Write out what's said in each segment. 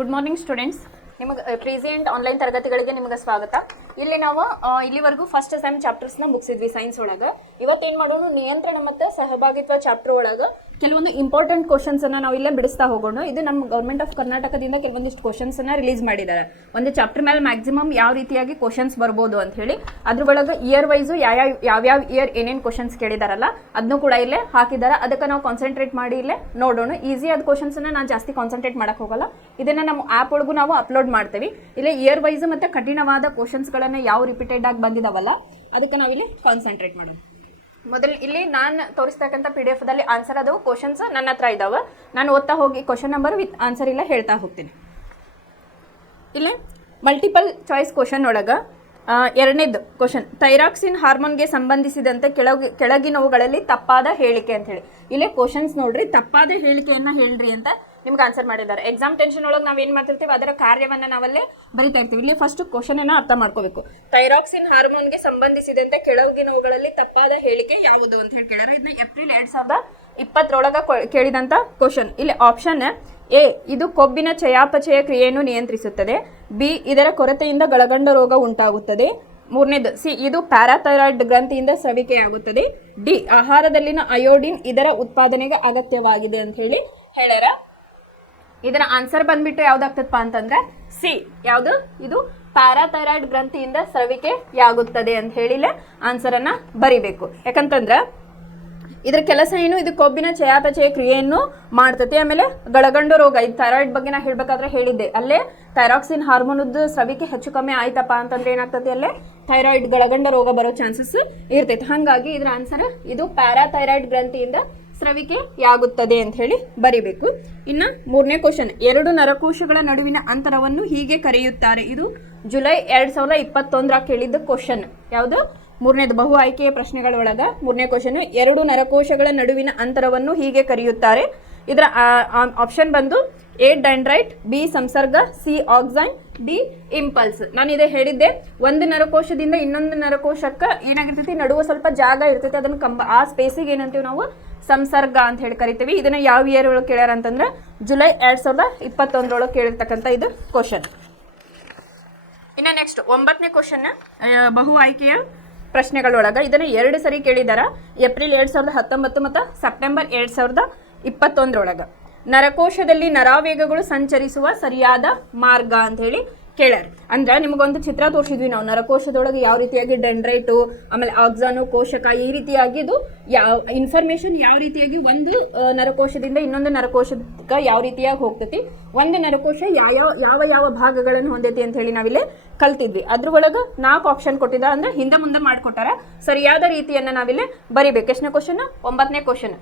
Good morning students. ನಿಮಗೆ present online ತರಗತಿಗಳಿಗೆ ನಿಮಗೆ ಸ್ವಾಗತ. ಇಲ್ಲಿ ನಾವು ಇಲ್ಲಿವರೆಗೂ ಫಸ್ಟ್ ಸೆಮ್ ಚಾಪ್ಟರ್ಸ್ನ ಮುಗಿಸಿದ್ವಿ ಸೈನ್ಸ್ ಒಳಗೆ. ಇವತ್ತೇನು ಮಾಡೋಣ, ನಿಯಂತ್ರಣ ಮತ್ತು ಸಹಭಾಗಿತ್ವ ಚಾಪ್ಟರ್ ಒಳಗೆ ಕೆಲವೊಂದು ಇಂಪಾರ್ಟೆಂಟ್ ಕ್ವಶನ್ಸನ್ನು ನಾವು ಇಲ್ಲೇ ಬಿಡಿಸ್ತಾ ಹೋಗೋಣ. ಇದು ನಮ್ಮ ಗೌರ್ಮೆಂಟ್ ಆಫ್ ಕರ್ನಾಟಕದಿಂದ ಕೆಲವೊಂದಿಷ್ಟು ಕ್ವಶನ್ಸನ್ನು ರಿಲೀಸ್ ಮಾಡಿದ್ದಾರೆ. ಒಂದು ಚಾಪ್ಟರ್ ಮೇಲೆ ಮ್ಯಾಕ್ಸಿಮಮ್ ಯಾವ ರೀತಿಯಾಗಿ ಕ್ವಶನ್ಸ್ ಬರ್ಬೋದು ಅಂತ ಹೇಳಿ, ಅದ್ರ ಒಳಗೆ ಇಯರ್ ವೈಸು ಯಾವ್ಯಾವ ಇಯರ್ ಏನೇನು ಕ್ವಶನ್ಸ್ ಕೇಳಿದಾರಲ್ಲ ಅದನ್ನು ಕೂಡ ಇಲ್ಲೇ ಹಾಕಿದ್ದಾರೆ. ಅದಕ್ಕೆ ನಾವು ಕಾನ್ಸಂಟ್ರೇಟ್ ಮಾಡಿ ಇಲ್ಲೇ ನೋಡೋಣ. ಈಸಿ ಆದ ಕ್ವಶನ್ಸನ್ನು ನಾನು ಜಾಸ್ತಿ ಕಾನ್ಸಂಟ್ರೇಟ್ ಮಾಡಕ್ಕೆ ಹೋಗಲ್ಲ. ಇದನ್ನು ನಮ್ಮ ಆ್ಯಪ್ ಒಳಗೂ ನಾವು ಅಪ್ಲೋಡ್ ಮಾಡ್ತೀವಿ. ಇಲ್ಲೇ ಇಯರ್ ವೈಸ್ ಮತ್ತು ಕಠಿಣವಾದ ಕ್ವಶನ್ಸ್ಗಳನ್ನು ಯಾವ ರಿಪೀಟೆಡ್ ಆಗಿ ಬಂದಿದಾವಲ್ಲ ಅದಕ್ಕೆ ನಾವಿಲ್ಲಿ ಕಾನ್ಸಂಟ್ರೇಟ್ ಮಾಡೋಣ. ಮೊದಲು ಇಲ್ಲಿ ನಾನು ತೋರಿಸ್ತಕ್ಕಂಥ PDF ದಲ್ಲಿ ಆನ್ಸರ್ ಅದು ಕ್ವಶನ್ಸ್ ನನ್ನ ಹತ್ರ ಇದ್ದಾವೆ. ನಾನು ಓದ್ತಾ ಹೋಗಿ ಕ್ವಶನ್ ನಂಬರ್ ವಿತ್ ಆನ್ಸರ್ ಇಲ್ಲ ಹೇಳ್ತಾ ಹೋಗ್ತೀನಿ. ಇಲ್ಲಿ ಮಲ್ಟಿಪಲ್ ಚಾಯ್ಸ್ ಕ್ವಶನ್ ಒಳಗೆ ಎರಡನೇದು ಕ್ವಶನ್, ಥೈರಾಕ್ಸಿನ್ ಹಾರ್ಮೋನ್ಗೆ ಸಂಬಂಧಿಸಿದಂತೆ ಕೆಳಗಿನವುಗಳಲ್ಲಿ ತಪ್ಪಾದ ಹೇಳಿಕೆ ಅಂತ ಹೇಳಿ. ಇಲ್ಲೇ ಕ್ವಶನ್ಸ್ ನೋಡ್ರಿ, ತಪ್ಪಾದ ಹೇಳಿಕೆಯನ್ನು ಹೇಳ್ರಿ ಅಂತ ನಿಮ್ಗೆ ಆನ್ಸರ್ ಮಾಡಿದ್ದಾರೆ. ಎಕ್ಸಾಮ್ ಟೆನ್ಷನ್ ಒಳಗೆ ನಾವೇನು ಮಾಡ್ತಿರ್ತೀವಿ ಅದರ ಕಾರ್ಯವನ್ನು ನಾವಲ್ಲೇ ಬರಿತಾ ಇರ್ತೀವಿ. ಇಲ್ಲಿ ಫಸ್ಟ್ ಕ್ವಶನ್ ಅನ್ನ ಅರ್ಥ ಮಾಡ್ಕೋಬೇಕು. ಥೈರಾಕ್ಸಿನ್ ಹಾರ್ಮೋನ್ಗೆ ಸಂಬಂಧಿಸಿದಂತೆ ಕೆಳಗಿನವುಗಳಲ್ಲಿ ತಪ್ಪಾದ ಹೇಳಿಕೆ ಯಾವುದು ಅಂತ ಹೇಳಿ ಕೇಳ್ಯಾರ. ಇದನ್ನ ಏಪ್ರಿಲ್ 2020 ಕೇಳಿದಂತ ಕ್ವಶನ್. ಇಲ್ಲಿ ಆಪ್ಷನ್ ಎ, ಇದು ಕೊಬ್ಬಿನ ಚಯಾಪಚಯ ಕ್ರಿಯೆಯನ್ನು ನಿಯಂತ್ರಿಸುತ್ತದೆ. ಬಿ, ಇದರ ಕೊರತೆಯಿಂದ ಗಳಗಂಡ ರೋಗ ಉಂಟಾಗುತ್ತದೆ. ಮೂರನೇದು ಸಿ, ಇದು ಪ್ಯಾರಾಥೈರಾಯ್ಡ್ ಗ್ರಂಥಿಯಿಂದ ಸ್ರವಿಕೆಯಾಗುತ್ತದೆ. ಡಿ, ಆಹಾರದಲ್ಲಿನ ಅಯೋಡಿನ್ ಇದರ ಉತ್ಪಾದನೆಗೆ ಅಗತ್ಯವಾಗಿದೆ ಅಂತ ಹೇಳಿ ಹೇಳ್ಯಾರ. ಇದರ ಆನ್ಸರ್ ಬಂದ್ಬಿಟ್ಟು ಯಾವ್ದಾಗ್ತದಪ್ಪ ಅಂತಂದ್ರೆ ಸಿ, ಯಾವುದು, ಇದು ಪ್ಯಾರಾಥೈರಾಯ್ಡ್ ಗ್ರಂಥಿಯಿಂದ ಸ್ರವಿಕೆಯಾಗುತ್ತದೆ ಅಂತ ಹೇಳಿಲೆ ಆನ್ಸರ್ ಅನ್ನ ಬರಿಬೇಕು. ಯಾಕಂತಂದ್ರೆ ಇದ್ರ ಕೆಲಸ ಏನು, ಇದು ಕೊಬ್ಬಿನ ಚಯಾಪಚಯ ಕ್ರಿಯೆಯನ್ನು ಮಾಡ್ತತಿ. ಆಮೇಲೆ ಗಳಗಂಡು ರೋಗ, ಇದು ಥೈರಾಯ್ಡ್ ಬಗ್ಗೆ ನಾ ಹೇಳ್ಬೇಕಾದ್ರೆ ಹೇಳಿದ್ದೆ, ಅಲ್ಲೇ ಥೈರಾಕ್ಸಿನ್ ಹಾರ್ಮೋನದ್ದು ಸ್ರವಿಕೆ ಹೆಚ್ಚು ಕಮ್ಮಿ ಆಯ್ತಪ್ಪ ಅಂತಂದ್ರೆ ಏನಾಗ್ತದೆ, ಅಲ್ಲೇ ಥೈರಾಯ್ಡ್ ಗಳಗಂಡ ರೋಗ ಬರೋ ಚಾನ್ಸಸ್ ಇರ್ತೈತೆ. ಹಾಗಾಗಿ ಇದ್ರ ಆನ್ಸರ್ ಇದು ಪ್ಯಾರಾಥೈರಾಯ್ಡ್ ಗ್ರಂಥಿಯಿಂದ ಸ್ರವಿಕೆಯಾಗುತ್ತದೆ ಅಂತ ಹೇಳಿ ಬರಿಬೇಕು. ಇನ್ನು ಮೂರನೇ ಕ್ವಶನ್, ಎರಡು ನರಕೋಶಗಳ ನಡುವಿನ ಅಂತರವನ್ನು ಹೀಗೆ ಕರೆಯುತ್ತಾರೆ. ಇದು ಜುಲೈ 2021 ಕೇಳಿದ್ದ ಕ್ವಶನ್. ಯಾವುದು, ಮೂರನೇದು ಬಹು ಆಯ್ಕೆಯ ಪ್ರಶ್ನೆಗಳೊಳಗ ಮೂರನೇ ಕ್ವಶನ್, ಎರಡು ನರಕೋಶಗಳ ನಡುವಿನ ಅಂತರವನ್ನು ಹೀಗೆ ಕರೆಯುತ್ತಾರೆ. ಇದರ ಆಪ್ಷನ್ ಬಂದು ಎ, ಡೆಂಡ್ರೈಟ್, ಬಿ, ಸಂಸರ್ಗ, ಸಿ, ಆಕ್ಸೈನ್, ಡಿ, ಇಂಪಲ್ಸ್. ನಾನು ಇದೇ ಹೇಳಿದ್ದೆ, ಒಂದು ನರಕೋಶದಿಂದ ಇನ್ನೊಂದು ನರಕೋಶಕ್ಕೆ ಏನಾಗಿರ್ತೈತಿ, ನಡುವ ಸ್ವಲ್ಪ ಜಾಗ ಇರ್ತೈತಿ. ಅದನ್ನು ಆ ಸ್ಪೇಸಿಗೆ ಏನಂತೀವಿ ನಾವು ಸಂಸರ್ಗ ಅಂತ ಹೇಳಿ ಕರಿತೀವಿ. ಇದನ್ನ ಯಾವ ಇಯರ್ ಒಳಗೆ ಕೇಳ್ಯಾರ ಅಂತಂದ್ರೆ ಜುಲೈ 2021 ಕೇಳಿರ್ತಕ್ಕಂಥ ಇದು ಕ್ವಶನ್. ಇನ್ನು ನೆಕ್ಸ್ಟ್ 9ನೇ ಕ್ವಶನ್, ಬಹು ಆಯ್ಕೆಯ ಪ್ರಶ್ನೆಗಳೊಳಗ ಇದನ್ನ 2 ಸರಿ ಕೇಳಿದಾರ. ಏಪ್ರಿಲ್ 2019 ಮತ್ತು ಸೆಪ್ಟೆಂಬರ್ 2021 ನರಕೋಶದಲ್ಲಿ ನರಾವೇಗಗಳು ಸಂಚರಿಸುವ ಸರಿಯಾದ ಮಾರ್ಗ ಅಂತ ಹೇಳಿ ಕೇಳ್ಯಾರ. ಅಂದ್ರೆ ನಿಮಗೊಂದು ಚಿತ್ರ ತೋರಿಸಿದ್ವಿ ನಾವು, ನರಕೋಶದೊಳಗೆ ಯಾವ ರೀತಿಯಾಗಿ ಡೆಂಡ್ರೈಟು, ಆಮೇಲೆ ಆಕ್ಸಾನು, ಕೋಶಕ, ಈ ರೀತಿಯಾಗಿ ಇದು ಇನ್ಫಾರ್ಮೇಶನ್ ಯಾವ ರೀತಿಯಾಗಿ ಒಂದು ನರಕೋಶದಿಂದ ಇನ್ನೊಂದು ನರಕೋಶಕ್ಕೆ ಯಾವ ರೀತಿಯಾಗಿ ಹೋಗ್ತೈತಿ, ಒಂದು ನರಕೋಶ ಯಾವ ಯಾವ ಭಾಗಗಳನ್ನು ಹೊಂದೈತಿ ಅಂತ ಹೇಳಿ ನಾವಿಲ್ಲಿ ಕಲ್ತಿದ್ವಿ. ಅದ್ರೊಳಗೆ 4 ಆಪ್ಷನ್ ಕೊಟ್ಟಿದ್ದ, ಅಂದ್ರೆ ಹಿಂದೆ ಮುಂದೆ ಮಾಡಿಕೊಟ್ಟಾರ. ಸರಿಯಾದ ರೀತಿಯನ್ನ ನಾವಿಲ್ಲಿ ಬರಿಬೇಕು. ಎಷ್ಟನೇ ಕ್ವಶನ್, 9ನೇ ಕ್ವಶನ್.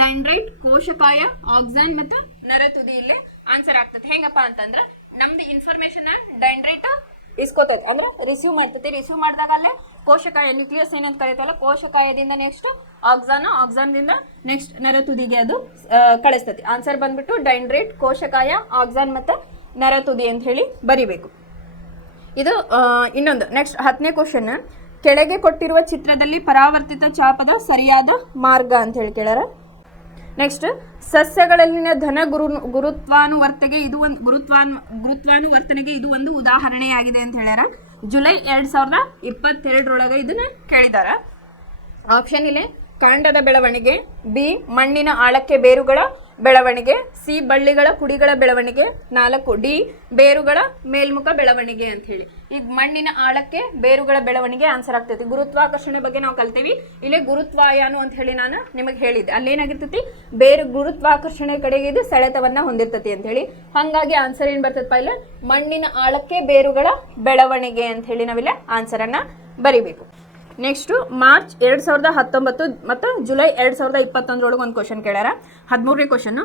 ಡೆಂಡ್ರೈಟ್, ಕೋಶಕಾಯ, ಆಕ್ಸಾನ್ ಮತ್ತು ನರತುದಿ ಇಲ್ಲಿ ಆನ್ಸರ್ ಆಗ್ತದೆ. ಹೆಂಗಪ್ಪ ಅಂತಂದ್ರೆ ನಮ್ದು ಇನ್ಫಾರ್ಮೇಶನ್ ಡೆಂಡ್ರೈಟ್ ಇಸ್ಕೋತೈತಿ, ಅಂದ್ರೆ ರಿಸೀವ್ ಮಾಡ್ತೈತಿ. ರಿಸೀವ್ ಮಾಡಿದಾಗ ಅಲ್ಲೇ ಕೋಶಕಾಯ, ನ್ಯೂಕ್ಲಿಯಸ್ ಏನಂತ ಕರೀತಲ್ಲ, ಕೋಶಕಾಯದಿಂದ ನೆಕ್ಸ್ಟ್ ಆಕ್ಸಾನ್ದಿಂದ ನೆಕ್ಸ್ಟ್ ನರತುದಿಗೆ ಅದು ಕಳಿಸ್ತೈತಿ. ಆನ್ಸರ್ ಬಂದ್ಬಿಟ್ಟು ಡೆಂಡ್ರೈಟ್, ಕೋಶಕಾಯ, ಆಕ್ಸಾನ್ ಮತ್ತು ನರತುದಿ ಅಂತ ಹೇಳಿ ಬರಿಬೇಕು. ಇದು ಇನ್ನೊಂದು ನೆಕ್ಸ್ಟ್ 10ನೇ ಕ್ವಶನ್, ಕೆಳಗೆ ಕೊಟ್ಟಿರುವ ಚಿತ್ರದಲ್ಲಿ ಪರಾವರ್ತಿತ ಚಾಪದ ಸರಿಯಾದ ಮಾರ್ಗ ಅಂತ ಹೇಳಿ ಕೇಳ್ಯಾರ. ನೆಕ್ಸ್ಟ್, ಸಸ್ಯಗಳಲ್ಲಿನ ಧನ ಗುರುತ್ವಾನುವರ್ತನೆಗೆ ಇದು ಒಂದು ಉದಾಹರಣೆಯಾಗಿದೆ ಅಂತ ಹೇಳ್ಯಾರ. ಜುಲೈ 2022 ಇದನ್ನ ಕೇಳಿದಾರ. ಆಪ್ಷನ್ ಇಲ್ಲಿ ಕಾಂಡದ ಬೆಳವಣಿಗೆ, ಬಿ, ಮಣ್ಣಿನ ಆಳಕ್ಕೆ ಬೇರುಗಳ ಬೆಳವಣಿಗೆ, ಸಿ, ಬಳ್ಳಿಗಳ ಕುಡಿಗಳ ಬೆಳವಣಿಗೆ, 4, ಡಿ, ಬೇರುಗಳ ಮೇಲ್ಮುಖ ಬೆಳವಣಿಗೆ ಅಂತ ಹೇಳಿ. ಈಗ ಮಣ್ಣಿನ ಆಳಕ್ಕೆ ಬೇರುಗಳ ಬೆಳವಣಿಗೆ ಆನ್ಸರ್ ಆಗ್ತೈತಿ. ಗುರುತ್ವಾಕರ್ಷಣೆ ಬಗ್ಗೆ ನಾವು ಕಲ್ತೀವಿ. ಇಲ್ಲೇ ಗುರುತ್ವಾಯಾನು ಅಂತ ಹೇಳಿ ನಾನು ನಿಮಗೆ ಹೇಳಿದ್ದೆ. ಅಲ್ಲೇನಾಗಿರ್ತೈತಿ, ಬೇರು ಗುರುತ್ವಾಕರ್ಷಣೆ ಕಡೆಗೆ ಇದು ಸೆಳೆತವನ್ನ ಹೊಂದಿರ್ತೈತಿ ಅಂತ ಹೇಳಿ. ಹಾಗಾಗಿ ಆನ್ಸರ್ ಏನ್ ಬರ್ತೈತಪ್ಪ, ಇಲ್ಲ ಮಣ್ಣಿನ ಆಳಕ್ಕೆ ಬೇರುಗಳ ಬೆಳವಣಿಗೆ ಅಂತ ಹೇಳಿ ನಾವಿಲ್ಲ ಆನ್ಸರ್ ಅನ್ನ ಬರಿಬೇಕು. ನೆಕ್ಸ್ಟು ಮಾರ್ಚ್ 2019 ಮತ್ತು ಜುಲೈ 2021 ಒಂದು ಕ್ವಶನ್ ಕೇಳ್ಯಾರ. 13ನೇ ಕ್ವಶನ್,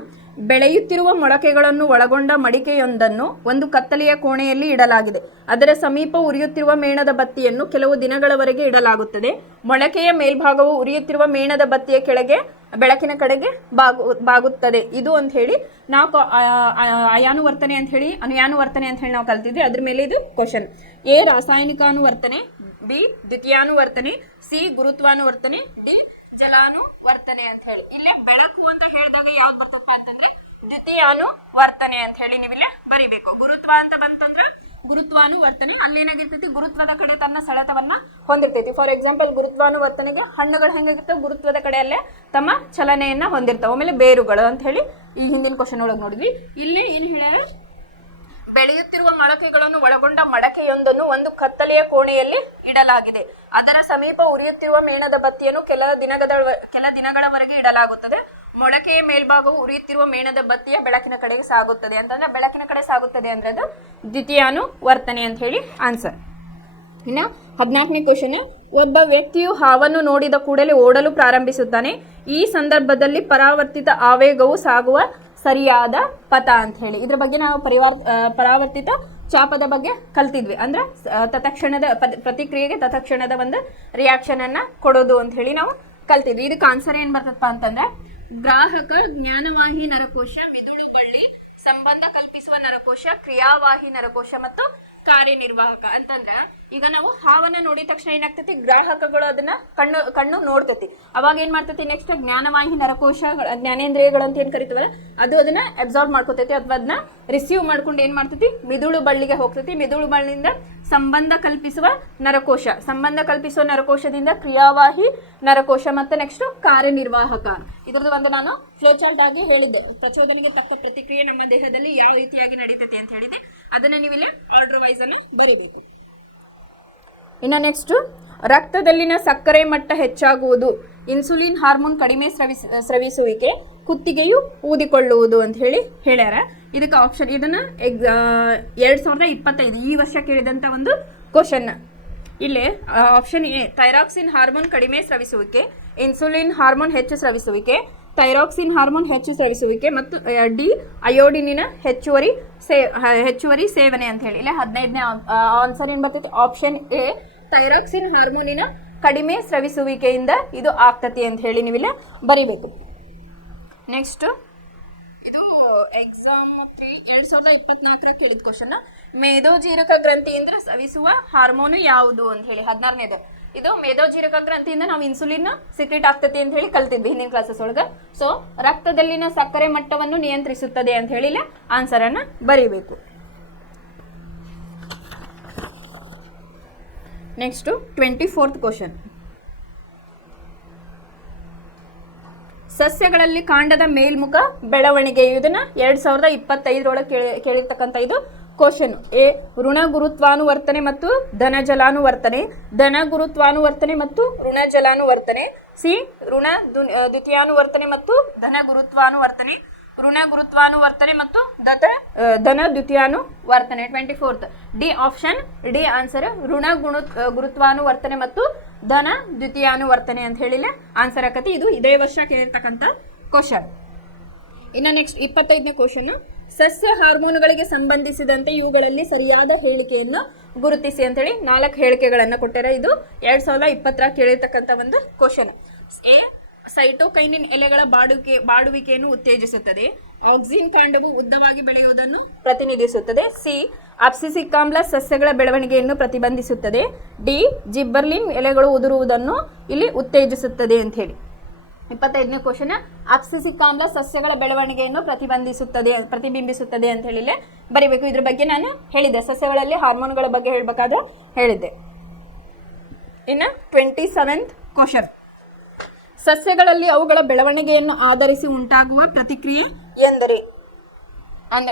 ಬೆಳೆಯುತ್ತಿರುವ ಮೊಳಕೆಗಳನ್ನು ಒಳಗೊಂಡ ಮಡಿಕೆಯೊಂದನ್ನು ಒಂದು ಕತ್ತಲೆಯ ಕೋಣೆಯಲ್ಲಿ ಇಡಲಾಗಿದೆ. ಅದರ ಸಮೀಪ ಉರಿಯುತ್ತಿರುವ ಮೇಣದ ಬತ್ತಿಯನ್ನು ಕೆಲವು ದಿನಗಳವರೆಗೆ ಇಡಲಾಗುತ್ತದೆ. ಮೊಳಕೆಯ ಮೇಲ್ಭಾಗವು ಉರಿಯುತ್ತಿರುವ ಮೇಣದ ಬತ್ತಿಯ ಕೆಳಗೆ ಬೆಳಕಿನ ಕಡೆಗೆ ಬಾಗುತ್ತದೆ. ಇದು ಅಂತ ಹೇಳಿ ನಾವು ಅಯಾನುವರ್ತನೆ ಅಂತ ಹೇಳಿ ಅನುಯಾನುವರ್ತನೆ ಅಂತ ಹೇಳಿ ನಾವು ಕಲ್ತಿದ್ವಿ. ಅದ್ರ ಮೇಲೆ ಇದು ಕ್ವಶನ್. ಎ, ರಾಸಾಯನಿಕಾನುವರ್ತನೆ, ಬಿ, ದ್ವಿತೀಯಾನುವರ್ತನೆ, ಸಿ, ಗುರುತ್ವಾನುವರ್ತನೆ, ಡಿ, ಜಲಾನುವರ್ತನೆ ಅಂತ ಹೇಳಿ. ಇಲ್ಲೇ ಬೆಳಕು ಅಂತ ಹೇಳಿದಾಗ ಯಾವ್ದು ಬರ್ತಪ್ಪ ಅಂತಂದ್ರೆ ದ್ವಿತೀಯಾನುವರ್ತನೆ ಅಂತ ಹೇಳಿ ನೀವಿಲ್ಲಿ ಬರಿಬೇಕು. ಗುರುತ್ವ ಅಂತ ಬಂತಂದ್ರ ಗುರುತ್ವಾನುವರ್ತನೆ ಅಲ್ಲೇನಾಗಿರ್ತೈತಿ, ಗುರುತ್ವದ ಕಡೆ ತನ್ನ ಸೆಳೆತವನ್ನ ಹೊಂದಿರ್ತೈತಿ. ಫಾರ್ ಎಕ್ಸಾಂಪಲ್ ಗುರುತ್ವಾನುವರ್ತನೆಗೆ ಹಣ್ಣುಗಳು ಹೆಂಗಾಗಿರ್ತವೆ, ಗುರುತ್ವದ ಕಡೆಯಲ್ಲೇ ತಮ್ಮ ಚಲನೆಯನ್ನ ಹೊಂದಿರ್ತಾವೆ. ಆಮೇಲೆ ಬೇರುಗಳು ಅಂತ ಹೇಳಿ ಈ ಹಿಂದಿನ ಕ್ವಶನ್ ಒಳಗೆ ನೋಡಿದ್ವಿ. ಇಲ್ಲಿ ಏನು ಹೇಳ್ಯಾರ, ಬೆಳೆಯುತ್ತಿರುವ ಮೊಳಕೆಗಳನ್ನು ಒಳಗೊಂಡ ಮಡಕೆಯೊಂದನ್ನು ಒಂದು ಕತ್ತಲೆಯ ಕೋಣೆಯಲ್ಲಿ ಇಡಲಾಗಿದೆ. ಅದರ ಸಮೀಪ ಉರಿಯುತ್ತಿರುವ ಮೇಣದ ಬತ್ತಿಯನ್ನು ಕೆಲ ದಿನಗಳವರೆಗೆ ಇಡಲಾಗುತ್ತದೆ. ಮೊಳಕೆಯ ಮೇಲ್ಭಾಗವು ಉರಿಯುತ್ತಿರುವ ಮೇಣದ ಬತ್ತಿಯ ಬೆಳಕಿನ ಕಡೆಗೆ ಸಾಗುತ್ತದೆ. ಅಂತಂದ್ರೆ ಬೆಳಕಿನ ಕಡೆ ಸಾಗುತ್ತದೆ ಅಂದ್ರೆ ಅದು ದ್ವಿತೀಯಾನುವರ್ತನೆ ಅಂತ ಹೇಳಿ ಆನ್ಸರ್. ಇನ್ನು 14ನೇ ಕ್ವಶನ್, ಒಬ್ಬ ವ್ಯಕ್ತಿಯು ಹಾವನ್ನು ನೋಡಿದ ಕೂಡಲೇ ಓಡಲು ಪ್ರಾರಂಭಿಸುತ್ತಾನೆ. ಈ ಸಂದರ್ಭದಲ್ಲಿ ಪರಾವರ್ತಿತ ಆವೇಗವು ಸಾಗುವ ಸರಿಯಾದ ಪಥ ಅಂತ ಹೇಳಿ. ಇದ್ರ ಬಗ್ಗೆ ನಾವು ಪರಾವರ್ತಿತ ಚಾಪದ ಬಗ್ಗೆ ಕಲ್ತಿದ್ವಿ. ಅಂದ್ರೆ ತತ್ಕ್ಷಣದ ಪ್ರತಿಕ್ರಿಯೆಗೆ ತತ್ಕ್ಷಣದ ಒಂದು ರಿಯಾಕ್ಷನ್ ಅನ್ನ ಕೊಡೋದು ಅಂತ ಹೇಳಿ ನಾವು ಕಲ್ತಿದ್ವಿ. ಇದಕ್ಕೆ ಆನ್ಸರ್ ಏನ್ ಬರ್ತಪ್ಪ ಅಂತಂದ್ರೆ, ಗ್ರಾಹಕ ಜ್ಞಾನವಾಹಿ ನರಕೋಶ, ಮಿದುಳು ಬಳ್ಳಿ, ಸಂಬಂಧ ಕಲ್ಪಿಸುವ ನರಕೋಶ, ಕ್ರಿಯಾವಾಹಿ ನರಕೋಶ ಮತ್ತು ಕಾರ್ಯನಿರ್ವಾಹಕ. ಅಂತಂದ್ರ ಈಗ ನಾವು ಹಾವನ್ನ ನೋಡಿದ ತಕ್ಷಣ ಏನಾಗ್ತೈತಿ, ಗ್ರಾಹಕಗಳು ಅದನ್ನ ಕಣ್ಣು ನೋಡ್ತೈತಿ. ಅವಾಗ ಏನ್ ಮಾಡ್ತೈತಿ, ನೆಕ್ಸ್ಟ್ ಜ್ಞಾನವಾಹಿ ನರಕೋಶ, ಜ್ಞಾನೇಂದ್ರಿಯಗಳು ಅಂತ ಏನ್ ಕರಿತೀವಲ್ಲ ಅದು ಅದನ್ನ ಅಬ್ಸಾರ್ಬ್ ಮಾಡ್ಕೋತೈತಿ ಅಥವಾ ಅದನ್ನ ರಿಸೀವ್ ಮಾಡ್ಕೊಂಡು ಏನ್ ಮಾಡ್ತೈತಿ, ಮಿದುಳು ಬಳ್ಳಿಗೆ ಹೋಗ್ತೈತಿ. ಮಿದುಳು ಬಳ್ಳಿಯಿಂದ ಸಂಬಂಧ ಕಲ್ಪಿಸುವ ನರಕೋಶದಿಂದ ಕ್ರಿಯಾವಾಹಿ ನರಕೋಶ ಮತ್ತು ನೆಕ್ಸ್ಟ್ ಕಾರ್ಯನಿರ್ವಾಹಕ. ಇದ್ರದ್ದು ಒಂದು ನಾನು ಫ್ಲೋ ಚಾರ್ಟ್ ಆಗಿ ಹೇಳಿದ್ದೆ, ಪ್ರಚೋದನೆಗೆ ತಕ್ಕ ಪ್ರತಿಕ್ರಿಯೆ ನಮ್ಮ ದೇಹದಲ್ಲಿ ಯಾವ ರೀತಿಯಾಗಿ ನಡೀತೈತಿ ಅಂತ ಹೇಳಿದೆ. ಅದನ್ನ ನೀವಿಲ್ಲಿ ಆರ್ಡರ್ ವೈಸ್ ಅನ್ನು ಬರೀಬೇಕು. ಇನ್ನು ನೆಕ್ಸ್ಟ್, ರಕ್ತದಲ್ಲಿನ ಸಕ್ಕರೆ ಮಟ್ಟ ಹೆಚ್ಚಾಗುವುದು, ಇನ್ಸುಲಿನ್ ಹಾರ್ಮೋನ್ ಕಡಿಮೆ ಸ್ರವಿಸುವಿಕೆ, ಕುತ್ತಿಗೆಯು ಊದಿಕೊಳ್ಳುವುದು ಅಂತ ಹೇಳಿ ಹೇಳ್ಯಾರ. ಇದಕ್ಕೆ ಆಪ್ಷನ್, ಇದನ್ನ 2025 ಈ ವರ್ಷ ಕೇಳಿದಂತ ಒಂದು ಕ್ವಶನ್. ಇಲ್ಲಿ ಆಪ್ಷನ್ ಎ ಥೈರಾಕ್ಸಿನ್ ಹಾರ್ಮೋನ್ ಕಡಿಮೆ ಸ್ರವಿಸುವಿಕೆ, ಇನ್ಸುಲಿನ್ ಹಾರ್ಮೋನ್ ಹೆಚ್ಚು ಸ್ರವಿಸುವಿಕೆ, ಥೈರಾಕ್ಸಿನ್ ಹಾರ್ಮೋನ್ ಹೆಚ್ಚು ಸ್ರವಿಸುವಿಕೆ ಮತ್ತು ಡಿ ಅಯೋಡಿನಿನ ಹೆಚ್ಚುವರಿ ಸೇವನೆ ಅಂತ ಹೇಳಿ. ಇಲ್ಲ 15ನೇ ಆನ್ಸರ್ ಏನ್ ಬರ್ತೈತಿ, ಆಪ್ಷನ್ ಎ ಥೈರಾಕ್ಸಿನ್ ಹಾರ್ಮೋನಿನ ಕಡಿಮೆ ಸ್ರವಿಸುವಿಕೆಯಿಂದ ಇದು ಆಗ್ತತಿ ಅಂತ ಹೇಳಿ ನೀವಿಲ್ಲ ಬರಿಬೇಕು. ನೆಕ್ಸ್ಟ್, ಇದು ಎಕ್ಸಾಮ್ 2024 ಕೇಳಿದ ಕ್ವಶನ್. ಮೇದೋಜೀರಕ ಗ್ರಂಥಿಯಿಂದ ಸ್ರವಿಸುವ ಹಾರ್ಮೋನು ಯಾವುದು ಅಂತ ಹೇಳಿ 16ನೇದು. ಇದು ಮೇದೋಜೀರಕ ಗ್ರಂಥಿಯಿಂದ ನಾವು ಇನ್ಸುಲಿನ್ ಸಿಕ್ರೆಟ್ ಆಗ್ತತಿ ಅಂತ ಹೇಳಿ ಕಲ್ತಿದ್ವಿ ಹಿಂದಿನ ಕ್ಲಾಸಸ್ ಒಳಗೆ. ಸೊ ರಕ್ತದಲ್ಲಿನ ಸಕ್ಕರೆ ಮಟ್ಟವನ್ನು ನಿಯಂತ್ರಿಸುತ್ತದೆ ಅಂತ ಹೇಳಿ ಆನ್ಸರ್ ಅನ್ನ ಬರೀಬೇಕು. ನೆಕ್ಸ್ಟ್ 24th ಕ್ವಶನ್, ಸಸ್ಯಗಳಲ್ಲಿ ಕಾಂಡದ ಮೇಲ್ಮುಖ ಬೆಳವಣಿಗೆ. ಇದನ್ನ 2025 ಕೇಳಿರ್ತಕ್ಕಂಥ ಇದು ಕ್ವಶನ್. ಎ ಋಣ ಗುರುತ್ವಾನುವರ್ತನೆ ಮತ್ತು ಧನ ಜಲಾನುವರ್ತನೆ, ಧನ ಗುರುತ್ವಾನುವರ್ತನೆ ಮತ್ತು ಋಣ ಜಲಾನುವರ್ತನೆ. ಸಿ ಋಣ ದ್ವಿತೀಯಾನುವರ್ತನೆ ಮತ್ತು ಧನ ಗುರುತ್ವಾನುವರ್ತನೆ, ಋಣ ಗುರುತ್ವಾನುವರ್ತನೆ ಮತ್ತು ಧನ ದ್ವಿತೀಯಾನುವರ್ತನೆ. 24th D option D answer, ಋಣ ಗುರುತ್ವಾನುವರ್ತನೆ ಮತ್ತು ಧನ ದ್ವಿತೀಯಾನುವರ್ತನೆ ಅಂತ ಹೇಳಿಲ್ಲ ಆನ್ಸರ್ ಆಕತಿ. ಇದು ಇದೇ ವರ್ಷ ಕೇಳಿರ್ತಕ್ಕಂಥ ಕ್ವಶನ್. ಇನ್ನು ನೆಕ್ಸ್ಟ್ 25ನೇ ಕ್ವಶನ್, ಸಸ್ಯ ಹಾರ್ಮೋನುಗಳಿಗೆ ಸಂಬಂಧಿಸಿದಂತೆ ಇವುಗಳಲ್ಲಿ ಸರಿಯಾದ ಹೇಳಿಕೆಯನ್ನು ಗುರುತಿಸಿ ಅಂತೇಳಿ 4 ಹೇಳಿಕೆಗಳನ್ನು ಕೊಟ್ಟಾರೆ. ಇದು 2020 ಕೇಳಿರ್ತಕ್ಕಂಥ ಒಂದು ಕ್ವಶನ್. ಎ ಸೈಟೋಕೈನಿನ್ ಎಲೆಗಳ ಬಾಡುವಿಕೆಯನ್ನು ಉತ್ತೇಜಿಸುತ್ತದೆ. ಆಕ್ಸಿನ್ ಕಾಂಡವು ಉದ್ದವಾಗಿ ಬೆಳೆಯುವುದನ್ನು ಪ್ರತಿನಿಧಿಸುತ್ತದೆ. ಸಿ ಅಬ್ಸಿಸಿಕ್ ಆಮ್ಲ ಸಸ್ಯಗಳ ಬೆಳವಣಿಗೆಯನ್ನು ಪ್ರತಿಬಂಧಿಸುತ್ತದೆ. ಡಿ ಜಿಬ್ಬರ್ಲಿನ್ ಎಲೆಗಳು ಉದುರುವುದನ್ನು ಇಲ್ಲಿ ಉತ್ತೇಜಿಸುತ್ತದೆ ಅಂತ ಹೇಳಿ. 25ನೇ ಕ್ವಶನ್, ಅಬ್ಸಿಸಿಕ್ ಆಮ್ಲ ಸಸ್ಯಗಳ ಬೆಳವಣಿಗೆಯನ್ನು ಪ್ರತಿಬಿಂಬಿಸುತ್ತದೆ ಅಂತ ಹೇಳಿ ಬರಿಬೇಕು. ಇದ್ರ ಬಗ್ಗೆ ನಾನು ಹೇಳಿದ್ದೆ, ಸಸ್ಯಗಳಲ್ಲಿ ಹಾರ್ಮೋನ್ಗಳ ಬಗ್ಗೆ ಹೇಳಬೇಕಾದ್ರೆ ಹೇಳಿದ್ದೆ. ಇನ್ನು 27th ಕ್ವಶನ್, ಸಸ್ಯಗಳಲ್ಲಿ ಅವುಗಳ ಬೆಳವಣಿಗೆಯನ್ನು ಆಧರಿಸಿ ಉಂಟಾಗುವ ಪ್ರತಿಕ್ರಿಯೆ ಎಂದರೆ.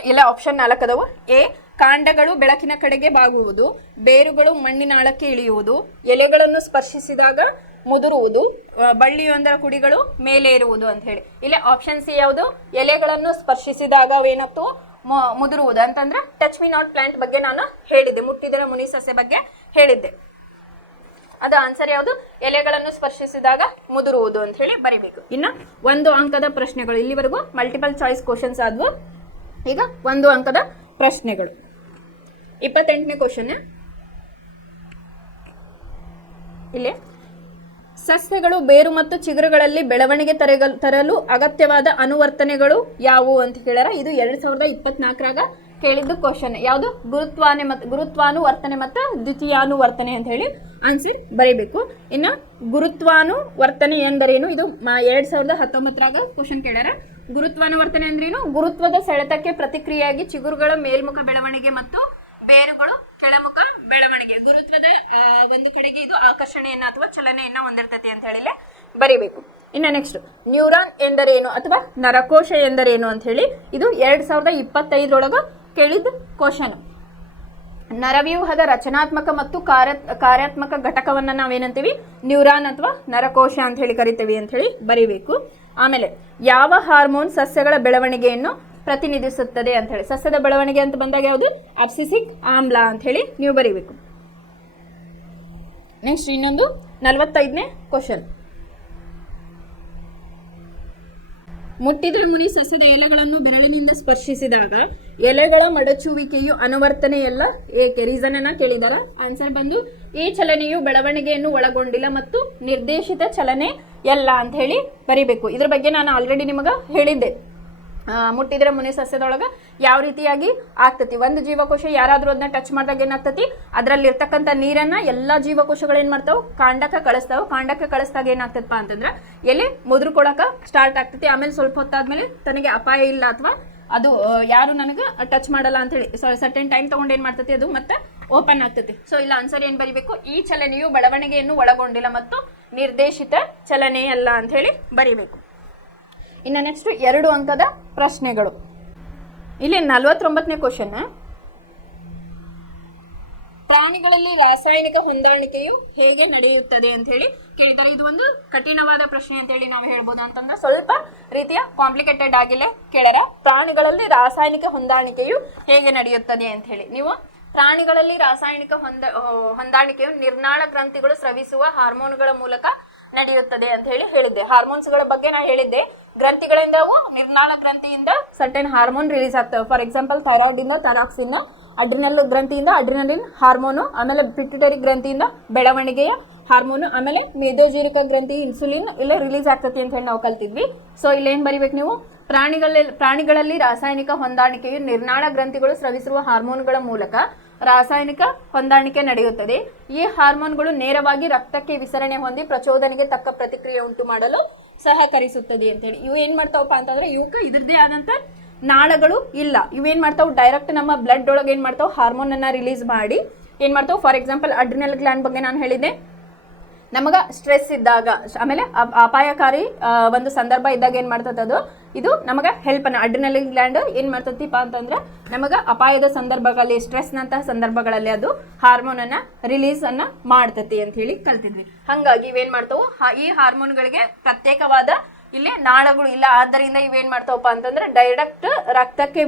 ಇಲ್ಲ ಆಪ್ಷನ್ 4 ಅದಾವು. ಎ ಕಾಂಡಗಳು ಬೆಳಕಿನ ಕಡೆಗೆ ಬಾಗುವುದು, ಬೇರುಗಳು ಮಣ್ಣಿನ ಆಳಕ್ಕೆ ಇಳಿಯುವುದು, ಎಲೆಗಳನ್ನು ಸ್ಪರ್ಶಿಸಿದಾಗ ಮುದುರುವುದು, ಬಳ್ಳಿಯೊಂದರ ಕುಡಿಗಳು ಮೇಲೆ ಇರುವುದು ಅಂತ ಹೇಳಿ. ಇಲ್ಲ ಆಪ್ಷನ್ ಸಿ ಯಾವುದು, ಎಲೆಗಳನ್ನು ಸ್ಪರ್ಶಿಸಿದಾಗ ಅವೇನತ್ತು ಮುದುರುವುದು ಅಂತಂದ್ರೆ ಟಚ್ ಮಿ ನಾಟ್ ಪ್ಲಾಂಟ್ ಬಗ್ಗೆ ನಾನು ಹೇಳಿದ್ದೆ, ಮುಟ್ಟಿದರ ಮುನಿ ಸಸ್ಯ ಬಗ್ಗೆ ಹೇಳಿದ್ದೆ. ಅದು ಆನ್ಸರ್ ಯಾವುದು, ಎಲೆಗಳನ್ನು ಸ್ಪರ್ಶಿಸಿದಾಗ ಮುದುರುವುದು ಅಂತ ಹೇಳಿ ಬರಿಬೇಕು. ಇನ್ನು 1 ಅಂಕದ ಪ್ರಶ್ನೆಗಳು. ಇಲ್ಲಿವರೆಗೂ ಮಲ್ಟಿಪಲ್ ಚಾಯ್ಸ್ ಕ್ವಶನ್ಸ್ ಆದ್ವು, ಈಗ 1 ಅಂಕದ ಪ್ರಶ್ನೆಗಳು. 28ನೇ ಕ್ವಶನ್, ಇಲ್ಲಿ ಸಸ್ಯಗಳು ಬೇರು ಮತ್ತು ಚಿಗುರುಗಳಲ್ಲಿ ಬೆಳವಣಿಗೆ ತರಲು ಅಗತ್ಯವಾದ ಅನುವರ್ತನೆಗಳು ಯಾವುವು ಅಂತ ಹೇಳ್ಯಾರ. ಇದು 2024 ಕೇಳಿದ್ದು ಕ್ವಶನ್. ಯಾವುದು, ಗುರುತ್ವಾನುವರ್ತನೆ ಮತ್ತು ದ್ವಿತೀಯಾನುವರ್ತನೆ ಅಂತ ಹೇಳಿ ಆನ್ಸರ್ ಬರೀಬೇಕು. ಇನ್ನು ಗುರುತ್ವಾನುವರ್ತನೆ ಎಂದರೇನು, ಇದು 2019 ಕ್ವಶನ್ ಕೇಳ್ಯಾರ. ಗುರುತ್ವಾನುವರ್ತನೆ ಅಂದ್ರೇನು? ಗುರುತ್ವದ ಸೆಳೆತಕ್ಕೆ ಪ್ರತಿಕ್ರಿಯೆಯಾಗಿ ಚಿಗುರುಗಳ ಮೇಲ್ಮುಖ ಬೆಳವಣಿಗೆ ಮತ್ತು ಬೇರುಗಳು ಕೆಳಮುಖ ಬೆಳವಣಿಗೆ. ಗುರುತ್ವದ ಒಂದು ಕಡೆಗೆ ಇದು ಆಕರ್ಷಣೆಯನ್ನ ಅಥವಾ ಚಲನೆಯನ್ನ ಹೊಂದಿರ್ತತಿ ಅಂತ ಹೇಳಿ ಬರಿಬೇಕು. ಇನ್ನು ನೆಕ್ಸ್ಟ್ ನ್ಯೂರಾನ್ ಎಂದರೇನು ಅಥವಾ ನರಕೋಶ ಎಂದರೇನು ಅಂತ ಹೇಳಿ ಇದು 2025 ಕೇಳಿದ ಕ್ವಶನ್. ನರವ್ಯೂಹದ ರಚನಾತ್ಮಕ ಮತ್ತು ಕಾರ್ಯಾತ್ಮಕ ಘಟಕವನ್ನ ನಾವೇನಂತೀವಿ? ನ್ಯೂರಾನ್ ಅಥವಾ ನರಕೋಶ ಅಂತ ಹೇಳಿ ಕರಿತೀವಿ ಅಂತ ಹೇಳಿ ಬರಿಬೇಕು. ಆಮೇಲೆ ಯಾವ ಹಾರ್ಮೋನ್ ಸಸ್ಯಗಳ ಬೆಳವಣಿಗೆಯನ್ನು ಪ್ರತಿನಿಧಿಸುತ್ತದೆ ಅಂತ ಹೇಳಿ, ಸಸ್ಯದ ಬೆಳವಣಿಗೆ ಅಂತ ಬಂದಾಗ ಯಾವುದು? ಅಬ್ಸಿಸಿಕ್ ಆಮ್ಲ ಅಂತ ಹೇಳಿ ನೀವು ಬರಿಬೇಕು. ನೆಕ್ಸ್ಟ್ ಇನ್ನೊಂದು 45ನೇ ಕ್ವಶನ್. ಮುಟ್ಟಿದ್ರೆ ಮುನಿ ಸಸ್ಯದ ಎಲೆಗಳನ್ನು ಬೆರಳಿನಿಂದ ಸ್ಪರ್ಶಿಸಿದಾಗ ಎಲೆಗಳ ಮಡಚುವಿಕೆಯು ಅನುವರ್ತನೆಯಲ್ಲ ಏಕೆ? ರೀಸನ್ ಅನ್ನ ಕೇಳಿದಾರ. ಆನ್ಸರ್ ಬಂದು ಈ ಚಲನೆಯು ಬೆಳವಣಿಗೆಯನ್ನು ಒಳಗೊಂಡಿಲ್ಲ ಮತ್ತು ನಿರ್ದೇಶಿತ ಚಲನೆ ಎಲ್ಲ ಅಂತ ಹೇಳಿ ಬರಿಬೇಕು. ಇದ್ರ ಬಗ್ಗೆ ನಾನು ಆಲ್ರೆಡಿ ನಿಮಗೆ ಹೇಳಿದ್ದೆ. ಮುಟ್ಟಿದ್ರೆ ಮುನಿ ಸಸ್ಯದೊಳಗ ಯಾವ ರೀತಿಯಾಗಿ ಆಗ್ತತಿ, ಒಂದು ಜೀವಕೋಶ ಯಾರಾದ್ರೂ ಅದನ್ನ ಟಚ್ ಮಾಡಿದಾಗ ಏನಾಗ್ತತಿ, ಅದರಲ್ಲಿ ಇರ್ತಕ್ಕಂಥ ನೀರನ್ನ ಎಲ್ಲಾ ಜೀವಕೋಶಗಳು ಏನ್ ಮಾಡ್ತಾವ? ಕಾಂಡಕ್ಕೆ ಕಳಿಸ್ತಾವ. ಕಾಂಡಕ್ಕೆ ಕಳಿಸಿದಾಗ ಏನಾಗ್ತದಪ್ಪ ಅಂತಂದ್ರೆ ಎಲೆ ಮುದುರ್ಕೊಳಕ ಸ್ಟಾರ್ಟ್ ಆಗ್ತತಿ. ಆಮೇಲೆ ಸ್ವಲ್ಪ ಹೊತ್ತಾದ್ಮೇಲೆ ತನಗೆ ಅಪಾಯ ಇಲ್ಲ ಅಥವಾ ಅದು ಯಾರು ನನಗೆ ಟಚ್ ಮಾಡಲ್ಲ ಅಂತ ಹೇಳಿ ಸರ್ಟೆನ್ ಟೈಮ್ ತಗೊಂಡು ಏನ್ ಮಾಡ್ತತಿ, ಅದು ಮತ್ತೆ ಓಪನ್ ಆಗ್ತತಿ. ಸೊ ಇಲ್ಲ ಆನ್ಸರ್ ಏನ್ ಬರಿಬೇಕು? ಈ ಚಲನೆಯು ಬೆಳವಣಿಗೆಯನ್ನು ಒಳಗೊಂಡಿಲ್ಲ ಮತ್ತು ನಿರ್ದೇಶಿತ ಚಲನೆಯಲ್ಲ ಅಂತ ಹೇಳಿ ಬರಿಬೇಕು. ಇನ್ನು ನೆಕ್ಸ್ಟ್ 2 ಅಂಕದ ಪ್ರಶ್ನೆಗಳು. ಇಲ್ಲಿ 49ನೇ ಕ್ವಶನ್. ಪ್ರಾಣಿಗಳಲ್ಲಿ ರಾಸಾಯನಿಕ ಹೊಂದಾಣಿಕೆಯು ಹೇಗೆ ನಡೆಯುತ್ತದೆ ಅಂತ ಹೇಳಿ ಕೇಳಿದ್ದಾರೆ. ಇದು ಒಂದು ಕಠಿಣವಾದ ಪ್ರಶ್ನೆ ಅಂತ ಹೇಳಿ ನಾವು ಹೇಳ್ಬೋದು. ಅಂತಂದ್ರೆ ಸ್ವಲ್ಪ ರೀತಿಯ ಕಾಂಪ್ಲಿಕೇಟೆಡ್ ಆಗಿಲ್ಲೇ ಕೇಳರ. ಪ್ರಾಣಿಗಳಲ್ಲಿ ರಾಸಾಯನಿಕ ಹೊಂದಾಣಿಕೆಯು ಹೇಗೆ ನಡೆಯುತ್ತದೆ ಅಂತ ಹೇಳಿ. ನೀವು ಪ್ರಾಣಿಗಳಲ್ಲಿ ರಾಸಾಯನಿಕ ಹೊಂದಾಣಿಕೆಯು ನಿರ್ನಾಳ ಗ್ರಂಥಿಗಳು ಸ್ರವಿಸುವ ಹಾರ್ಮೋನ್ಗಳ ಮೂಲಕ ನಡೆಯುತ್ತದೆ ಅಂತ ಹೇಳಿ ಹೇಳಿದ್ದೆ. ಹಾರ್ಮೋನ್ಸ್ಗಳ ಬಗ್ಗೆ ನಾ ಹೇಳಿದ್ದೆ. ಗ್ರಂಥಿಗಳಿಂದ ನಿರ್ನಾಳ ಗ್ರಂಥಿಯಿಂದ ಸರ್ಟೆನ್ ಹಾರ್ಮೋನ್ ರಿಲೀಸ್ ಆಗ್ತವೆ. ಫಾರ್ ಎಕ್ಸಾಂಪಲ್ ಥೈರಾಯ್ಡ್ ಇಂದ ಥೈರಾಕ್ಸಿನ್, ಅಡ್ರಿನಲ್ ಗ್ರಂಥಿಯಿಂದ ಅಡ್ರಿನಲಿನ್ ಹಾರ್ಮೋನು, ಆಮೇಲೆ ಪಿಟ್ಯುಟರಿ ಗ್ರಂಥಿಯಿಂದ ಬೆಳವಣಿಗೆಯ ಹಾರ್ಮೋನು, ಆಮೇಲೆ ಮೇದೋಜೀರಕ ಗ್ರಂಥಿ ಇನ್ಸುಲಿನ್ ಇಲ್ಲೇ ರಿಲೀಸ್ ಆಗ್ತತಿ ಅಂತ ಹೇಳಿ ನಾವು ಕಲ್ತಿದ್ವಿ. ಸೊ ಇಲ್ಲಿ ಏನ್ ಬರಿಬೇಕು ನೀವು? ಪ್ರಾಣಿಗಳಲ್ಲಿ ರಾಸಾಯನಿಕ ಹೊಂದಾಣಿಕೆಯು ನಿರ್ನಾಳ ಗ್ರಂಥಿಗಳು ಸ್ರವಿಸುವ ಹಾರ್ಮೋನ್ಗಳ ಮೂಲಕ ರಾಸಾಯನಿಕ ಹೊಂದಾಣಿಕೆ ನಡೆಯುತ್ತದೆ. ಈ ಹಾರ್ಮೋನ್ಗಳು ನೇರವಾಗಿ ರಕ್ತಕ್ಕೆ ವಿಸರಣೆ ಹೊಂದಿ ಪ್ರಚೋದನೆಗೆ ತಕ್ಕ ಪ್ರತಿಕ್ರಿಯೆ ಉಂಟು ಮಾಡಲು ಸಹಕರಿಸುತ್ತದೆ ಅಂತ ಹೇಳಿ. ಇವು ಏನ್ ಮಾಡ್ತಾವಪ್ಪ ಅಂತಂದ್ರೆ ಇವಕ್ಕೆ ಇದ್ರದ್ದೇ ಆದಂತ ನಾಳಗಳು ಇಲ್ಲ. ಇವೇನ್ ಮಾಡ್ತಾವ್? ಡೈರೆಕ್ಟ್ ನಮ್ಮ ಬ್ಲಡ್ ಒಳಗೆ ಏನ್ ಮಾಡ್ತಾವ್? ಹಾರ್ಮೋನ್ ಅನ್ನ ರಿಲೀಸ್ ಮಾಡಿ ಏನ್ ಮಾಡ್ತಾವ್? ಫಾರ್ ಎಕ್ಸಾಂಪಲ್ ಅಡ್ರಿನಲ್ ಗ್ಲ್ಯಾಂಡ್ ಬಗ್ಗೆ ನಾನು ಹೇಳಿದ್ದೆ. ನಮಗ ಸ್ಟ್ರೆಸ್ ಇದ್ದಾಗ, ಆಮೇಲೆ ಅಪಾಯಕಾರಿ ಒಂದು ಸಂದರ್ಭ ಇದ್ದಾಗ ಏನ್ ಮಾಡ್ತದ ಅದು, ಇದು ನಮಗ ಹೆಲ್ಪ್ ಅನ್ನ ಅಡ್ರಿನಲಿನ್ ಗ್ಲ್ಯಾಂಡ್ ಏನ್ ಮಾಡ್ತತಿಪ್ಪ ಅಂತಂದ್ರೆ ನಮಗ ಅಪಾಯದ ಸಂದರ್ಭಗಳಲ್ಲಿ, ಸ್ಟ್ರೆಸ್ ನಂತಹ ಸಂದರ್ಭಗಳಲ್ಲಿ ಅದು ಹಾರ್ಮೋನ್ ಅನ್ನ ರಿಲೀಸ್ ಅನ್ನ ಮಾಡ್ತತಿ ಅಂತ ಹೇಳಿ ಕಲ್ತಿದ್ವಿ. ಹಂಗಾಗಿ ಇವೇನ್ ಮಾಡ್ತಾವು? ಈ ಹಾರ್ಮೋನ್ಗಳಿಗೆ ಪ್ರತ್ಯೇಕವಾದ ಇಲ್ಲಿ ನಾಳಗಳು ಇಲ್ಲ. ಆದ್ದರಿಂದ ಇವೇನ್ ಮಾಡ್ತಾವಪ್ಪ ಅಂತಂದ್ರೆ ಡೈರೆಕ್ಟ್ ರಕ್ತಕ್ಕೆ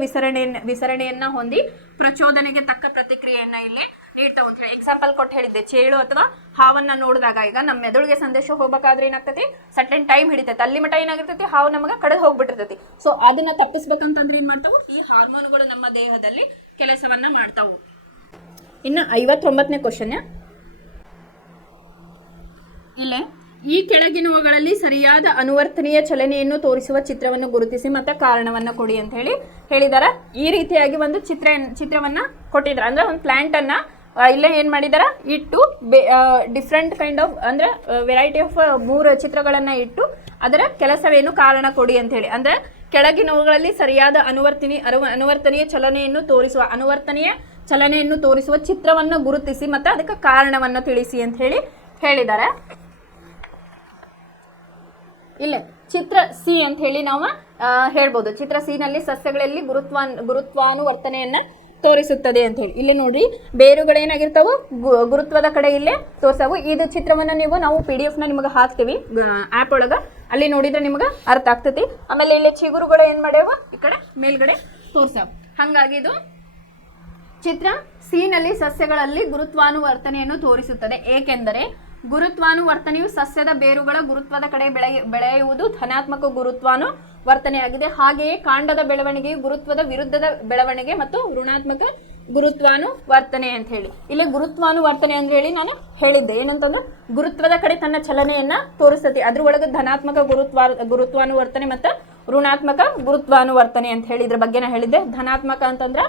ವಿಸರಣೆಯನ್ನ ಹೊಂದಿ ಪ್ರಚೋದನೆಗೆ ತಕ್ಕ ಪ್ರತಿಕ್ರಿಯೆಯನ್ನ ಇಲ್ಲಿ ನೀಡ್ತಾವ ಅಂತ ಹೇಳಿ ಎಕ್ಸಾಂಪಲ್ ಕೊಟ್ಟು ಹೇಳಿದ್ದೆ. ಚೇಳು ಅಥವಾ ಹಾವನ್ನ ನೋಡಿದಾಗ ಈಗ ನಮ್ಮ ಮೆದುಳಿಗೆ ಸಂದೇಶ ಹೋಗ್ಬೇಕಾದ್ರೆ ಏನಾಗ್ತತಿ, ಸರ್ಟೆನ್ ಟೈಮ್ ಹಿಡಿತೈತೆ. ಅಲ್ಲಿ ಮಟ ಏನಾಗಿರ್ತೈತಿ, ಹಾವು ನಮಗ ಕಡೆ ಹೋಗ್ಬಿಟ್ಟಿರ್ತೈತಿ. ಸೊ ಅದನ್ನ ತಪ್ಪಿಸ್ಬೇಕಂತಂದ್ರೆ ಏನ್ ಮಾಡ್ತಾವು? ಈ ಹಾರ್ಮೋನ್ಗಳು ನಮ್ಮ ದೇಹದಲ್ಲಿ ಕೆಲಸವನ್ನ ಮಾಡ್ತಾವು. ಇನ್ನು 59ನೇ ಕ್ವಶನ್. ಇಲ್ಲೇ ಈ ಕೆಳಗಿನವುಗಳಲ್ಲಿ ಸರಿಯಾದ ಅನುವರ್ತನೀಯ ಚಲನೆಯನ್ನು ತೋರಿಸುವ ಚಿತ್ರವನ್ನು ಗುರುತಿಸಿ ಮತ್ತೆ ಕಾರಣವನ್ನ ಕೊಡಿ ಅಂತ ಹೇಳಿ ಹೇಳಿದಾರ. ಈ ರೀತಿಯಾಗಿ ಒಂದು ಚಿತ್ರವನ್ನ ಕೊಟ್ಟಿದ್ರ. ಅಂದ್ರೆ ಒಂದು ಪ್ಲಾಂಟ್ ಅನ್ನ ಇಲ್ಲೇ ಏನ್ ಮಾಡಿದಾರ ಇಟ್ಟು ಡಿಫ್ರೆಂಟ್ ಕೈಂಡ್ ಆಫ್ ಅಂದ್ರೆ ವೆರೈಟಿ ಆಫ್ 3 ಚಿತ್ರಗಳನ್ನ ಇಟ್ಟು ಅದರ ಕೆಲಸವೇನು ಕಾರಣ ಕೊಡಿ ಅಂತ ಹೇಳಿ. ಅಂದ್ರೆ ಕೆಳಗಿನವುಗಳಲ್ಲಿ ಸರಿಯಾದ ಅನುವರ್ತನೀಯ ಚಲನೆಯನ್ನು ತೋರಿಸುವ ಚಿತ್ರವನ್ನು ಗುರುತಿಸಿ ಮತ್ತೆ ಅದಕ್ಕೆ ಕಾರಣವನ್ನು ತಿಳಿಸಿ ಅಂತ ಹೇಳಿ ಹೇಳಿದ್ದಾರೆ. ಇಲ್ಲ ಚಿತ್ರ ಸಿ ಅಂತ ಹೇಳಿ ನಾವು ಹೇಳ್ಬೋದು. ಚಿತ್ರ ಸಿ ನಲ್ಲಿ ಸಸ್ಯಗಳಲ್ಲಿ ಗುರುತ್ವಾನುವರ್ತನೆಯನ್ನ ತೋರಿಸುತ್ತದೆ ಅಂತ ಹೇಳಿ. ಇಲ್ಲಿ ನೋಡ್ರಿ, ಬೇರುಗಳೇನಾಗಿರ್ತಾವು ಗುರುತ್ವದ ಕಡೆ ಇಲ್ಲೇ ತೋರ್ಸಾವು. ಇದು ಚಿತ್ರವನ್ನ ನಾವು PDF ನ ನಿಮಗೆ ಹಾಕ್ತೀವಿ ಆ್ಯಪ್ ಒಳಗ, ಅಲ್ಲಿ ನೋಡಿದ್ರೆ ನಿಮಗೆ ಅರ್ಥ ಆಗ್ತೈತಿ. ಆಮೇಲೆ ಇಲ್ಲಿ ಚಿಗುರುಗಳು ಏನ್ ಮಾಡ್ಯಾವ ಈ ಕಡೆ ಮೇಲ್ಗಡೆ ತೋರ್ಸಾವ. ಹಂಗಾಗಿ ಇದು ಚಿತ್ರ ಸಿ ನಲ್ಲಿ ಸಸ್ಯಗಳಲ್ಲಿ ಗುರುತ್ವಾನುವರ್ತನೆಯನ್ನು ತೋರಿಸುತ್ತದೆ. ಏಕೆಂದರೆ ಗುರುತ್ವಾನುವರ್ತನೆಯು ಸಸ್ಯದ ಬೇರುಗಳ ಗುರುತ್ವದ ಕಡೆ ಬೆಳೆಯುವುದು ಧನಾತ್ಮಕ ಗುರುತ್ವಾನುವರ್ತನೆಯಾಗಿದೆ. ಹಾಗೆಯೇ ಕಾಂಡದ ಬೆಳವಣಿಗೆಯು ಗುರುತ್ವದ ವಿರುದ್ಧದ ಬೆಳವಣಿಗೆ ಮತ್ತು ಋಣಾತ್ಮಕ ಗುರುತ್ವಾನುವರ್ತನೆ ಅಂತ ಹೇಳಿ. ಇಲ್ಲಿ ಗುರುತ್ವಾನುವರ್ತನೆ ಅಂತ ಹೇಳಿ ನಾನು ಹೇಳಿದ್ದೆ. ಏನಂತಂದ್ರೆ ಗುರುತ್ವದ ಕಡೆ ತನ್ನ ಚಲನೆಯನ್ನ ತೋರಿಸ್ತತಿ. ಅದ್ರ ಒಳಗೆ ಧನಾತ್ಮಕ ಗುರುತ್ವಾನುವರ್ತನೆ ಮತ್ತು ಋಣಾತ್ಮಕ ಗುರುತ್ವಾನುವರ್ತನೆ ಅಂತ ಹೇಳಿ ಇದ್ರ ಬಗ್ಗೆ ನಾ ಹೇಳಿದ್ದೆ. ಧನಾತ್ಮಕ ಅಂತಂದ್ರ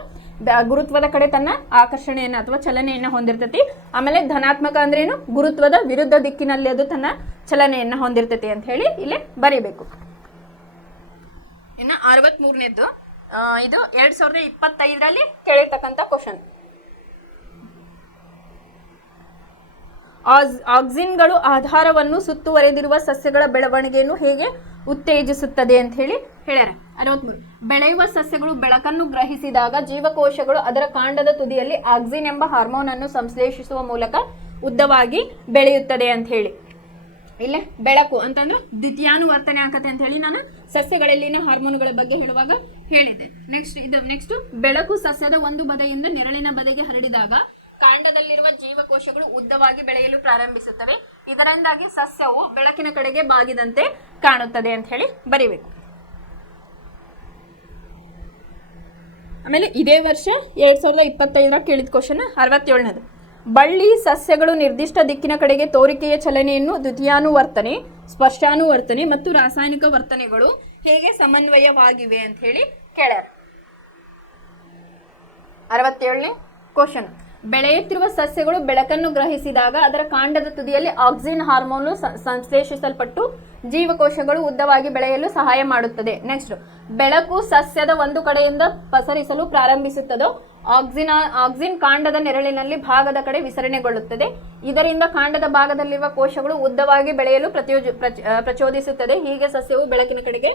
ಗುರುತ್ವದ ಕಡೆ ತನ್ನ ಆಕರ್ಷಣೆಯನ್ನ ಅಥವಾ ಚಲನೆಯನ್ನ ಹೊಂದಿರ್ತತಿ. ಆಮೇಲೆ ಧನಾತ್ಮಕ ಅಂದ್ರೆ ಏನು, ಗುರುತ್ವದ ವಿರುದ್ಧ ದಿಕ್ಕಿನಲ್ಲಿ ಅದು ತನ್ನ ಚಲನೆಯನ್ನ ಹೊಂದಿರ್ತತಿ ಅಂತ ಹೇಳಿ ಇಲ್ಲಿ ಬರೀಬೇಕು. ಇನ್ನು 63ನೇದ್ದು ಇದು 2025ರಲ್ಲಿ ಕೇಳಿರ್ತಕ್ಕಂಥ ಕ್ವಶನ್. ಆಕ್ಸಿನ್ಗಳು ಆಧಾರವನ್ನು ಸುತ್ತುವರೆದಿರುವ ಸಸ್ಯಗಳ ಬೆಳವಣಿಗೆಯನ್ನು ಹೇಗೆ ಉತ್ತೇಜಿಸುತ್ತದೆ ಅಂತ ಹೇಳಿ ಹೇಳ್ಯಾರ. 63 ಬೆಳೆಯುವ ಸಸ್ಯಗಳು ಬೆಳಕನ್ನು ಗ್ರಹಿಸಿದಾಗ ಜೀವಕೋಶಗಳು ಅದರ ಕಾಂಡದ ತುದಿಯಲ್ಲಿ ಆಕ್ಸಿನ್ ಎಂಬ ಹಾರ್ಮೋನ್ ಅನ್ನು ಸಂಶ್ಲೇಷಿಸುವ ಮೂಲಕ ಉದ್ದವಾಗಿ ಬೆಳೆಯುತ್ತದೆ ಅಂತ ಹೇಳಿ. ಇಲ್ಲೇ ಬೆಳಕು ಅಂತಂದ್ರೆ ದ್ವಿತೀಯಾನುವರ್ತನೆ ಆಗತ್ತೆ ಅಂತ ಹೇಳಿ ನಾನು ಸಸ್ಯಗಳಲ್ಲಿನ ಹಾರ್ಮೋನುಗಳ ಬಗ್ಗೆ ಹೇಳುವಾಗ ಹೇಳಿದೆ. ನೆಕ್ಸ್ಟ್ ಬೆಳಕು ಸಸ್ಯದ ಒಂದು ಬದೆಯಿಂದ ನೆರಳಿನ ಬದೆಗೆ ಹರಡಿದಾಗ ಕಾಂಡದಲ್ಲಿರುವ ಜೀವಕೋಶಗಳು ಉದ್ದವಾಗಿ ಬೆಳೆಯಲು ಪ್ರಾರಂಭಿಸುತ್ತವೆ. ಇದರಿಂದಾಗಿ ಸಸ್ಯವು ಬೆಳಕಿನ ಕಡೆಗೆ ಬಾಗಿದಂತೆ ಕಾಣುತ್ತದೆ ಅಂತ ಹೇಳಿ ಬರಿಬೇಕು. ಆಮೇಲೆ ಇದೇ ವರ್ಷ 2025 ಕೇಳಿದ ಕ್ವಶನ್ 67ನೇದು. ಬಳ್ಳಿ ಸಸ್ಯಗಳು ನಿರ್ದಿಷ್ಟ ದಿಕ್ಕಿನ ಕಡೆಗೆ ತೋರಿಕೆಯ ಚಲನೆಯನ್ನು ದ್ವಿತೀಯಾನುವರ್ತನೆ, ಸ್ಪರ್ಶಾನುವರ್ತನೆ ಮತ್ತು ರಾಸಾಯನಿಕ ವರ್ತನೆಗಳು ಹೇಗೆ ಸಮನ್ವಯವಾಗಿವೆ ಅಂತ ಹೇಳಿ ಕೇಳ್ಯಾರ. 67ನೇ ಕ್ವಶನ್. ಬೆಳೆಯುತ್ತಿರುವ ಸಸ್ಯಗಳು ಬೆಳಕನ್ನು ಗ್ರಹಿಸಿದಾಗ ಅದರ ಕಾಂಡದ ತುದಿಯಲ್ಲಿ ಆಕ್ಸಿನ್ ಹಾರ್ಮೋನು ಸಂಶ್ಲೇಷಿಸಲ್ಪಟ್ಟು ಜೀವಕೋಶಗಳು ಉದ್ದವಾಗಿ ಬೆಳೆಯಲು ಸಹಾಯ ಮಾಡುತ್ತದೆ. ನೆಕ್ಸ್ಟ್ ಬೆಳಕು ಸಸ್ಯದ ಒಂದು ಕಡೆಯಿಂದ ಪಸರಿಸಲು ಪ್ರಾರಂಭಿಸುತ್ತದೋ ಆಕ್ಸಿನ್ ಕಾಂಡದ ನೆರಳಿನಲ್ಲಿ ಭಾಗದ ಕಡೆ ವಿಸರಣೆಗೊಳ್ಳುತ್ತದೆ. ಇದರಿಂದ ಕಾಂಡದ ಭಾಗದಲ್ಲಿರುವ ಕೋಶಗಳು ಉದ್ದವಾಗಿ ಬೆಳೆಯಲು ಪ್ರಚೋದಿಸುತ್ತದೆ. ಹೀಗೆ ಸಸ್ಯವು ಬೆಳಕಿನ ಕಡೆಗೆ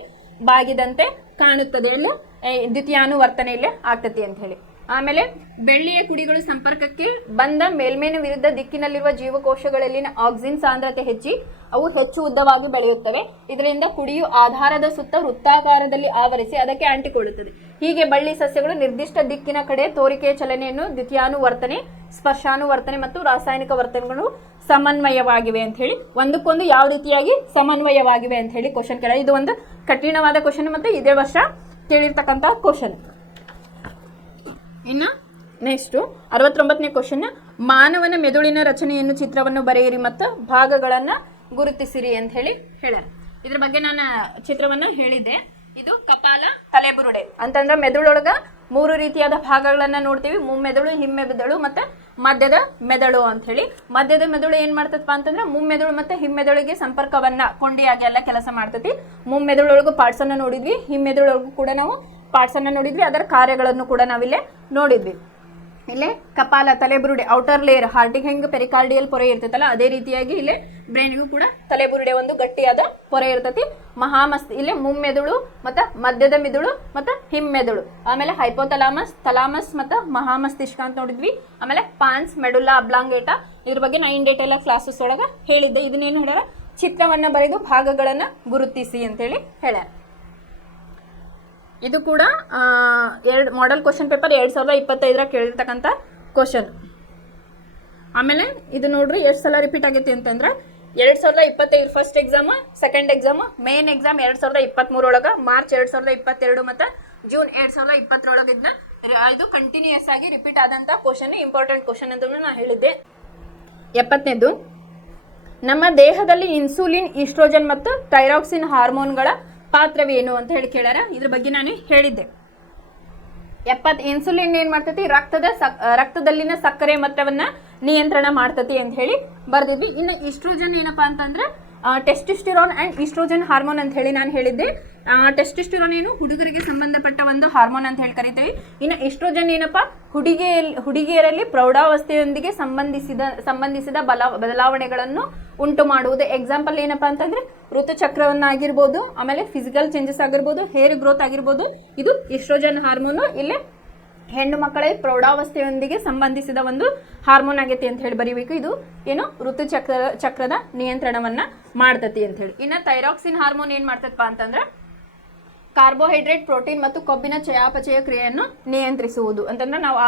ಬಾಗಿದಂತೆ ಕಾಣುತ್ತದೆ. ಇಲ್ಲಿ ದ್ವಿತೀಯಾನುವರ್ತನೆಯಲ್ಲಿ ಆಗ್ತತಿ ಅಂತ ಹೇಳಿ. ಆಮೇಲೆ ಬೆಳ್ಳಿಯ ಕುಡಿಗಳು ಸಂಪರ್ಕಕ್ಕೆ ಬಂದ ಮೇಲ್ಮೇನ ವಿರುದ್ಧ ದಿಕ್ಕಿನಲ್ಲಿರುವ ಜೀವಕೋಶಗಳಲ್ಲಿನ ಆಕ್ಸಿನ್ ಸಾಂದ್ರತೆ ಹೆಚ್ಚಿ ಅವು ಹೆಚ್ಚು ಉದ್ದವಾಗಿ ಬೆಳೆಯುತ್ತವೆ. ಇದರಿಂದ ಕುಡಿಯು ಆಧಾರದ ಸುತ್ತ ವೃತ್ತಾಕಾರದಲ್ಲಿ ಆವರಿಸಿ ಅದಕ್ಕೆ ಅಂಟಿಕೊಳ್ಳುತ್ತದೆ. ಹೀಗೆ ಬಳ್ಳಿ ಸಸ್ಯಗಳು ನಿರ್ದಿಷ್ಟ ದಿಕ್ಕಿನ ಕಡೆ ತೋರಿಕೆಯ ಚಲನೆಯನ್ನು ದ್ವಿತೀಯಾನುವರ್ತನೆ, ಸ್ಪರ್ಶಾನುವರ್ತನೆ ಮತ್ತು ರಾಸಾಯನಿಕ ವರ್ತನೆಗಳು ಸಮನ್ವಯವಾಗಿವೆ ಅಂತ ಹೇಳಿ ಒಂದಕ್ಕೊಂದು ಯಾವ ರೀತಿಯಾಗಿ ಸಮನ್ವಯವಾಗಿವೆ ಅಂತ ಹೇಳಿ ಕ್ವಶನ್ ಕೇಳ. ಇದು ಒಂದು ಕಠಿಣವಾದ ಕ್ವಶನ್ ಮತ್ತೆ ಇದೇ ವರ್ಷ ಕೇಳಿರ್ತಕ್ಕಂಥ ಕ್ವಶನ್. ಇನ್ನು ನೆಕ್ಸ್ಟು 69ನೇ ಕ್ವಶನ್. ಮಾನವನ ಮೆದುಳಿನ ರಚನೆಯನ್ನು ಚಿತ್ರವನ್ನು ಬರೆಯಿರಿ ಮತ್ತು ಭಾಗಗಳನ್ನು ಗುರುತಿಸಿರಿ ಅಂತ ಹೇಳಿ ಹೇಳ್ಯಾರ. ಇದ್ರ ಬಗ್ಗೆ ನಾನು ಚಿತ್ರವನ್ನು ಹೇಳಿದ್ದೆ. ಇದು ಕಪಾಲ, ತಲೆಬುರುಡೆ ಅಂತಂದ್ರೆ ಮೆದುಳೊಳಗ 3 ರೀತಿಯಾದ ಭಾಗಗಳನ್ನ ನೋಡ್ತೀವಿ. ಮುಮ್ಮೆದುಳು, ಹಿಮ್ಮೆದುಳು ಮತ್ತೆ ಮಧ್ಯದ ಮೆದುಳು ಅಂತ ಹೇಳಿ. ಮಧ್ಯದ ಮೆದುಳು ಏನ್ ಮಾಡ್ತದಪ್ಪ ಅಂತಂದ್ರೆ ಮುಮ್ಮೆದುಳು ಮತ್ತೆ ಹಿಮ್ಮೆದುಳಿಗೆ ಸಂಪರ್ಕವನ್ನ ಕೊಂಡಿಯಾಗಿ ಎಲ್ಲ ಕೆಲಸ ಮಾಡ್ತತಿ. ಮುಮ್ಮೆದುಳೊಳಗು ಪಾರ್ಟ್ಸ್ ಅನ್ನ ನೋಡಿದ್ವಿ, ಹಿಮ್ಮೆದುಳೊಳಗು ಕೂಡ ನಾವು ಪಾರ್ಟ್ಸ್ ಅನ್ನ ನೋಡಿದ್ವಿ, ಅದರ ಕಾರ್ಯಗಳನ್ನು ಕೂಡ ನಾವಿಲ್ಲೇ ನೋಡಿದ್ವಿ. ಇಲ್ಲೇ ಕಪಾಲ, ತಲೆಬುರುಡೆ, ಔಟರ್ ಲೇಯರ್, ಹಾರ್ಟಿಗೆ ಹೆಂಗೆ ಪೆರಿಕಾರ್ಡಿಯಲ್ ಪೊರೆ ಇರ್ತೈತಲ್ಲ ಅದೇ ರೀತಿಯಾಗಿ ಇಲ್ಲೇ ಬ್ರೈನ್ಗೂ ಕೂಡ ತಲೆಬುರುಡೆ ಒಂದು ಗಟ್ಟಿಯಾದ ಪೊರೆ ಇರ್ತೈತಿ. ಮಹಾಮಸ್ತ್ ಇಲ್ಲೇ ಮುಮ್ಮೆದುಳು ಮತ್ತು ಮಧ್ಯದ ಮೆದುಳು ಮತ್ತು ಹಿಮ್ಮೆದುಳು. ಆಮೇಲೆ ಹೈಪೋಥಲಾಮಸ್, ಥಲಾಮಸ್ ಮತ್ತು ಮಹಾಮಸ್ತಿಷ್ಕ ಅಂತ ನೋಡಿದ್ವಿ. ಆಮೇಲೆ ಪಾನ್ಸ್, ಮೆಡುಲ್ಲಾ ಅಬ್ಲಾಂಗೇಟಾ, ಇದ್ರ ಬಗ್ಗೆ ನಾ ಇನ್ ಡೀಟೇಲ್ ಕ್ಲಾಸಸ್ ಒಳಗೆ ಹೇಳಿದ್ದೆ. ಇದನ್ನೇನು ಹೇಳ್ಯಾರ, ಚಿತ್ರವನ್ನು ಬರೆದು ಭಾಗಗಳನ್ನು ಗುರುತಿಸಿ ಅಂತೇಳಿ ಹೇಳ್ಯಾರ. ಇದು ಕೂಡ ಮಾಡೆಲ್ ಕ್ವಶನ್ ಪೇಪರ್ 2025 ಕೇಳಿರ್ತಕ್ಕಂಥ ಕ್ವಶನ್. ಆಮೇಲೆ ಇದು ನೋಡ್ರಿ ಎಷ್ಟು ಸಲ ರಿಪೀಟ್ ಆಗೈತಿ ಅಂತಂದ್ರೆ 2025 first exam, second exam, main exam 2023 ಒಳಗೆ, ಮಾರ್ಚ್ 2022 ಮತ್ತು ಜೂನ್ 2020 ಇದು ಕಂಟಿನ್ಯೂಯಸ್ ಆಗಿ ರಿಪೀಟ್ ಆದಂಥ ಕ್ವಶನ್, ಇಂಪಾರ್ಟೆಂಟ್ ಕ್ವಶನ್ ಅಂತ ನಾನು ಹೇಳಿದ್ದೆ. 70ನೇದು. ನಮ್ಮ ದೇಹದಲ್ಲಿ ಇನ್ಸುಲಿನ್, ಈಸ್ಟ್ರೋಜನ್ ಮತ್ತು ಥೈರಾಕ್ಸಿನ್ ಹಾರ್ಮೋನ್ಗಳ ಪಾತ್ರವೇನು ಅಂತ ಹೇಳಿ ಕೇಳ್ಯಾರ. ಇದ್ರ ಬಗ್ಗೆ ನಾನು ಹೇಳಿದ್ದೆ. ಇನ್ಸುಲಿನ್ ಏನ್ ಮಾಡ್ತತಿ, ರಕ್ತದಲ್ಲಿನ ಸಕ್ಕರೆ ಮಟ್ಟವನ್ನ ನಿಯಂತ್ರಣ ಮಾಡ್ತತಿ ಅಂತ ಹೇಳಿ ಬರ್ದಿದ್ವಿ. ಇನ್ನು ಈಸ್ಟ್ರೋಜನ್ ಏನಪ್ಪಾ ಅಂತಂದ್ರೆ ಟೆಸ್ಟಿಸ್ಟಿರಾನ್ ಅಂಡ್ ಈಸ್ಟ್ರೋಜನ್ ಹಾರ್ಮೋನ್ ಅಂತ ಹೇಳಿ ನಾನು ಹೇಳಿದ್ದೆ. ಟೆಸ್ಟಿಸ್ಟಿರಾನ್ ಏನು ಹುಡುಗರಿಗೆ ಸಂಬಂಧಪಟ್ಟ ಒಂದು ಹಾರ್ಮೋನ್ ಅಂತ ಹೇಳಿ ಕರಿತೀವಿ. ಇನ್ನು ಈಸ್ಟ್ರೋಜನ್ ಏನಪ್ಪಾ ಹುಡುಗಿಯರಲ್ಲಿ ಪ್ರೌಢಾವಸ್ಥೆಯೊಂದಿಗೆ ಸಂಬಂಧಿಸಿದ ಬದಲಾವಣೆಗಳನ್ನು ಉಂಟು ಮಾಡುವುದು. ಎಕ್ಸಾಂಪಲ್ ಏನಪ್ಪಾ ಅಂತಂದ್ರೆ ಋತುಚಕ್ರವನ್ನಾಗಿರ್ಬೋದು, ಆಮೇಲೆ ಫಿಸಿಕಲ್ ಚೇಂಜಸ್ ಆಗಿರ್ಬೋದು, ಹೇರ್ ಗ್ರೋತ್ ಆಗಿರ್ಬೋದು. ಇದು ಈಸ್ಟ್ರೋಜನ್ ಹಾರ್ಮೋನು ಇಲ್ಲೇ ಹೆಣ್ಣು ಮಕ್ಕಳ ಪ್ರೌಢಾವಸ್ಥೆಯೊಂದಿಗೆ ಸಂಬಂಧಿಸಿದ ಒಂದು ಹಾರ್ಮೋನ್ ಆಗೈತಿ ಅಂತ ಹೇಳಿ ಬರೀಬೇಕು. ಇದು ಏನು ಚಕ್ರದ ನಿಯಂತ್ರಣವನ್ನ ಮಾಡ್ತತಿ ಅಂತ ಹೇಳಿ. ಇನ್ನು ಥೈರಾಕ್ಸಿನ್ ಹಾರ್ಮೋನ್ ಏನ್ ಮಾಡ್ತದಪ್ಪ ಅಂತಂದ್ರೆ ಕಾರ್ಬೋಹೈಡ್ರೇಟ್, ಪ್ರೋಟೀನ್ ಮತ್ತು ಕೊಬ್ಬಿನ ಚಯಾಪಚಯ ಕ್ರಿಯೆಯನ್ನು ನಿಯಂತ್ರಿಸುವುದು. ಅಂತಂದ್ರೆ ನಾವು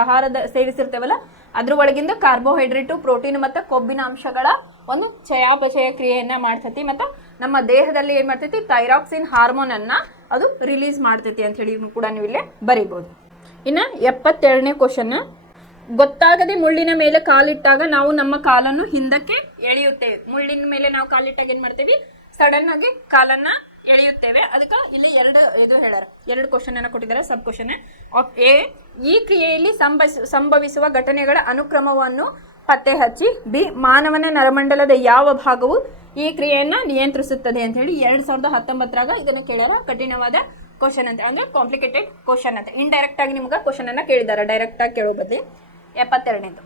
ಆಹಾರದ ಸೇವಿಸಿರ್ತೇವಲ್ಲ ಅದ್ರ ಒಳಗಿಂದ ಕಾರ್ಬೋಹೈಡ್ರೇಟು, ಪ್ರೋಟೀನ್ ಮತ್ತು ಕೊಬ್ಬಿನ ಅಂಶಗಳ ಒಂದು ಚಯಾಪಚಯ ಕ್ರಿಯೆಯನ್ನ ಮಾಡ್ತತಿ. ಮತ್ತು ನಮ್ಮ ದೇಹದಲ್ಲಿ ಏನ್ ಮಾಡ್ತೈತಿ, ಥೈರಾಕ್ಸಿನ್ ಹಾರ್ಮೋನ್ ಅನ್ನ ಅದು ರಿಲೀಸ್ ಮಾಡ್ತೈತಿ ಅಂತ ಹೇಳಿ ಕೂಡ ನೀವು ಇಲ್ಲೇ ಬರೀಬಹುದು. ಇನ್ನು 72ನೇ ಕ್ವಶನ್. ಗೊತ್ತಾಗದೆ ಮುಳ್ಳಿನ ಮೇಲೆ ಕಾಲಿಟ್ಟಾಗ ನಾವು ನಮ್ಮ ಕಾಲನ್ನು ಹಿಂದಕ್ಕೆ ಎಳೆಯುತ್ತೇವೆ. ಮುಳ್ಳಿನ ಮೇಲೆ ನಾವು ಕಾಲಿಟ್ಟಾಗ ಏನ್ ಮಾಡ್ತೀವಿ, ಸಡನ್ ಆಗಿ ಕಾಲನ್ನ ಎಳೆಯುತ್ತೇವೆ. ಅದಕ್ಕೆ ಇಲ್ಲಿ ಎರಡು ಕ್ವಶನ್ ಅನ್ನ ಕೊಟ್ಟಿದ್ದಾರೆ, ಸಬ್ ಕ್ವಶನ್. ಈ ಕ್ರಿಯೆಯಲ್ಲಿ ಸಂಭವಿಸುವ ಘಟನೆಗಳ ಅನುಕ್ರಮವನ್ನು ಪತ್ತೆ ಹಚ್ಚಿ. ಬಿ ಮಾನವನ ನರಮಂಡಲದ ಯಾವ ಭಾಗವು ಈ ಕ್ರಿಯೆಯನ್ನ ನಿಯಂತ್ರಿಸುತ್ತದೆ ಅಂತ ಹೇಳಿ 2019ರಾಗ ಇದನ್ನು ಕೇಳ್ಯಾರ. ಕಠಿಣವಾದ ಕ್ವಶನ್ ಅಂತ ಅಂದ್ರೆ ಕಾಂಪ್ಲಿಕೇಟೆಡ್ ಕ್ವಶನ್ ಅಂತ. ಇಂಡೈರೆಕ್ಟ್ ಆಗಿ ನಿಮ್ಗೆ ಕ್ವಶನ್ ಅನ್ನ ಕೇಳಿದಾರೆ, ಡೈರೆಕ್ಟ್ ಆಗಿ ಕೇಳೋ ಬದಲಿ. 72ನೇದು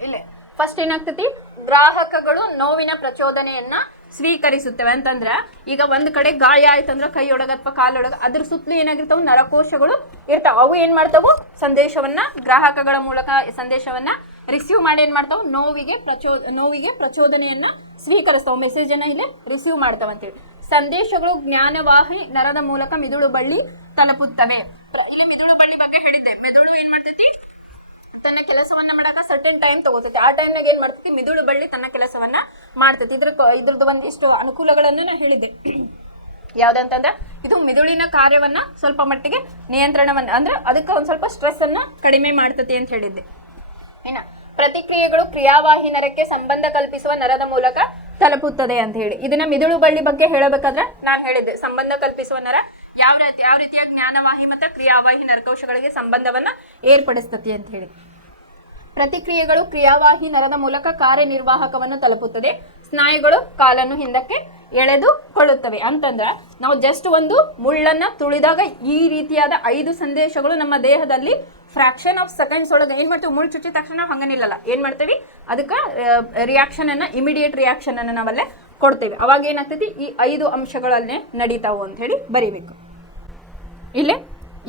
ಇಲ್ಲೇ ಫಸ್ಟ್ ಏನಾಗ್ತತಿ, ಗ್ರಾಹಕಗಳು ನೋವಿನ ಪ್ರಚೋದನೆಯನ್ನ ಸ್ವೀಕರಿಸುತ್ತವೆ ಅಂತಂದ್ರ, ಈಗ ಒಂದ್ ಕಡೆ ಗಾಯ ಆಯ್ತಂದ್ರ ಕೈಯೊಳಗ ಅಥವಾ ಕಾಲೊಳಗ ಅದ್ರ ಸುತ್ತಲೂ ಏನಾಗಿರ್ತಾವ, ನರಕೋಶಗಳು ಇರ್ತಾವ. ಅವು ಏನ್ ಮಾಡ್ತಾವು, ಸಂದೇಶವನ್ನ ಗ್ರಾಹಕಗಳ ಮೂಲಕ ಸಂದೇಶವನ್ನ ರಿಸೀವ್ ಮಾಡಿ ಏನ್ ಮಾಡ್ತಾವ, ನೋವಿಗೆ ಪ್ರಚೋದನೆಯನ್ನ ಸ್ವೀಕರಿಸ್ತಾವ. ಮೆಸೇಜ್ ಅನ್ನ ಇಲ್ಲಿ ರಿಸೀವ್ ಮಾಡ್ತಾವ ಅಂತೇಳಿ. ಸಂದೇಶಗಳು ಜ್ಞಾನವಾಹಿ ನರದ ಮೂಲಕ ಮಿದುಳು ಬಳ್ಳಿ ತಲುಪುತ್ತವೆ. ಇಲ್ಲಿ ಮಿದುಳು ಬಳ್ಳಿ ಬಗ್ಗೆ ಹೇಳಿದ್ದೆ. ಮೆದುಳು ಏನ್ ಮಾಡ್ತೈತಿ, ತನ್ನ ಕೆಲಸವನ್ನ ಮಾಡಾಕ ಸರ್ಟನ್ ಟೈಮ್ ತಗೋತೈತಿ. ಆ ಟೈಮ್ನಾಗ ಏನ್ ಮಾಡ್ತೈತಿ, ಮಿದುಳು ಬಳ್ಳಿ ತನ್ನ ಕೆಲಸವನ್ನ ಮಾಡ್ತೈತಿ. ಇದ್ರದ್ದು ಒಂದಿಷ್ಟು ಅನುಕೂಲಗಳನ್ನ ನಾ ಹೇಳಿದ್ದೆ. ಯಾವ್ದಂತಂದ್ರೆ ಇದು ಮಿದುಳಿನ ಕಾರ್ಯವನ್ನ ಸ್ವಲ್ಪ ಮಟ್ಟಿಗೆ ನಿಯಂತ್ರಣವನ್ನ ಅಂದ್ರೆ ಅದಕ್ಕೆ ಒಂದ್ ಸ್ವಲ್ಪ ಸ್ಟ್ರೆಸ್ ಅನ್ನ ಕಡಿಮೆ ಮಾಡ್ತತಿ ಅಂತ ಹೇಳಿದ್ದೆ. ಏನ ಪ್ರತಿಕ್ರಿಯೆಗಳು ಕ್ರಿಯಾವಾಹಿ ನರಕ್ಕೆ ಸಂಬಂಧ ಕಲ್ಪಿಸುವ ನರದ ಮೂಲಕ ತಲುಪುತ್ತದೆ ಅಂತ ಹೇಳಿ. ಇದನ್ನ ಮಿದುಳು ಬಳ್ಳಿ ಬಗ್ಗೆ ಹೇಳಬೇಕಾದ್ರೆ ನಾನು ಹೇಳಿದ್ದೆ, ಸಂಬಂಧ ಕಲ್ಪಿಸುವ ನರ ಯಾವ ರೀತಿಯ ಜ್ಞಾನವಾಹಿ ಮತ್ತು ಕ್ರಿಯಾವಾಹಿ ನರಕೋಶಗಳಿಗೆ ಸಂಬಂಧವನ್ನ ಏರ್ಪಡಿಸ್ತತಿ ಅಂತ ಹೇಳಿ. ಪ್ರತಿಕ್ರಿಯೆಗಳು ಕ್ರಿಯಾವಾಹಿ ನರದ ಮೂಲಕ ಕಾರ್ಯನಿರ್ವಾಹಕವನ್ನು ತಲುಪುತ್ತದೆ. ಸ್ನಾಯುಗಳು ಕಾಲನ್ನು ಹಿಂದಕ್ಕೆ ಎಳೆದುಕೊಳ್ಳುತ್ತವೆ. ಅಂತಂದ್ರ ನಾವು ಜಸ್ಟ್ ಒಂದು ಮುಳ್ಳನ್ನ ತುಳಿದಾಗ ಈ ರೀತಿಯಾದ 5 ಸಂದೇಶಗಳು ನಮ್ಮ ದೇಹದಲ್ಲಿ ಫ್ರಾಕ್ಷನ್ ಆಫ್ ಸೆಕೆಂಡ್ಸ್ ಒಳಗೆ ಏನ್ ಮಾಡ್ತೀವಿ, ಮುಳ್ಳು ಚುಚ್ಚಿದ ತಕ್ಷಣ ನಾವು ಹಂಗನಿಲ್ಲಲ್ಲ, ಏನ್ ಮಾಡ್ತೀವಿ, ಅದಕ್ಕೆ ರಿಯಾಕ್ಷನ್ ಅನ್ನ ಇಮಿಡಿಯೇಟ್ ರಿಯಾಕ್ಷನ್ ಅನ್ನ ನಾವಲ್ಲೇ ಕೊಡ್ತೇವೆ. ಅವಾಗ ಏನಾಗ್ತೈತಿ, ಈ 5 ಅಂಶಗಳಲ್ಲೇ ನಡೀತಾವು ಅಂತ ಹೇಳಿ ಬರೀಬೇಕು. ಇಲ್ಲಿ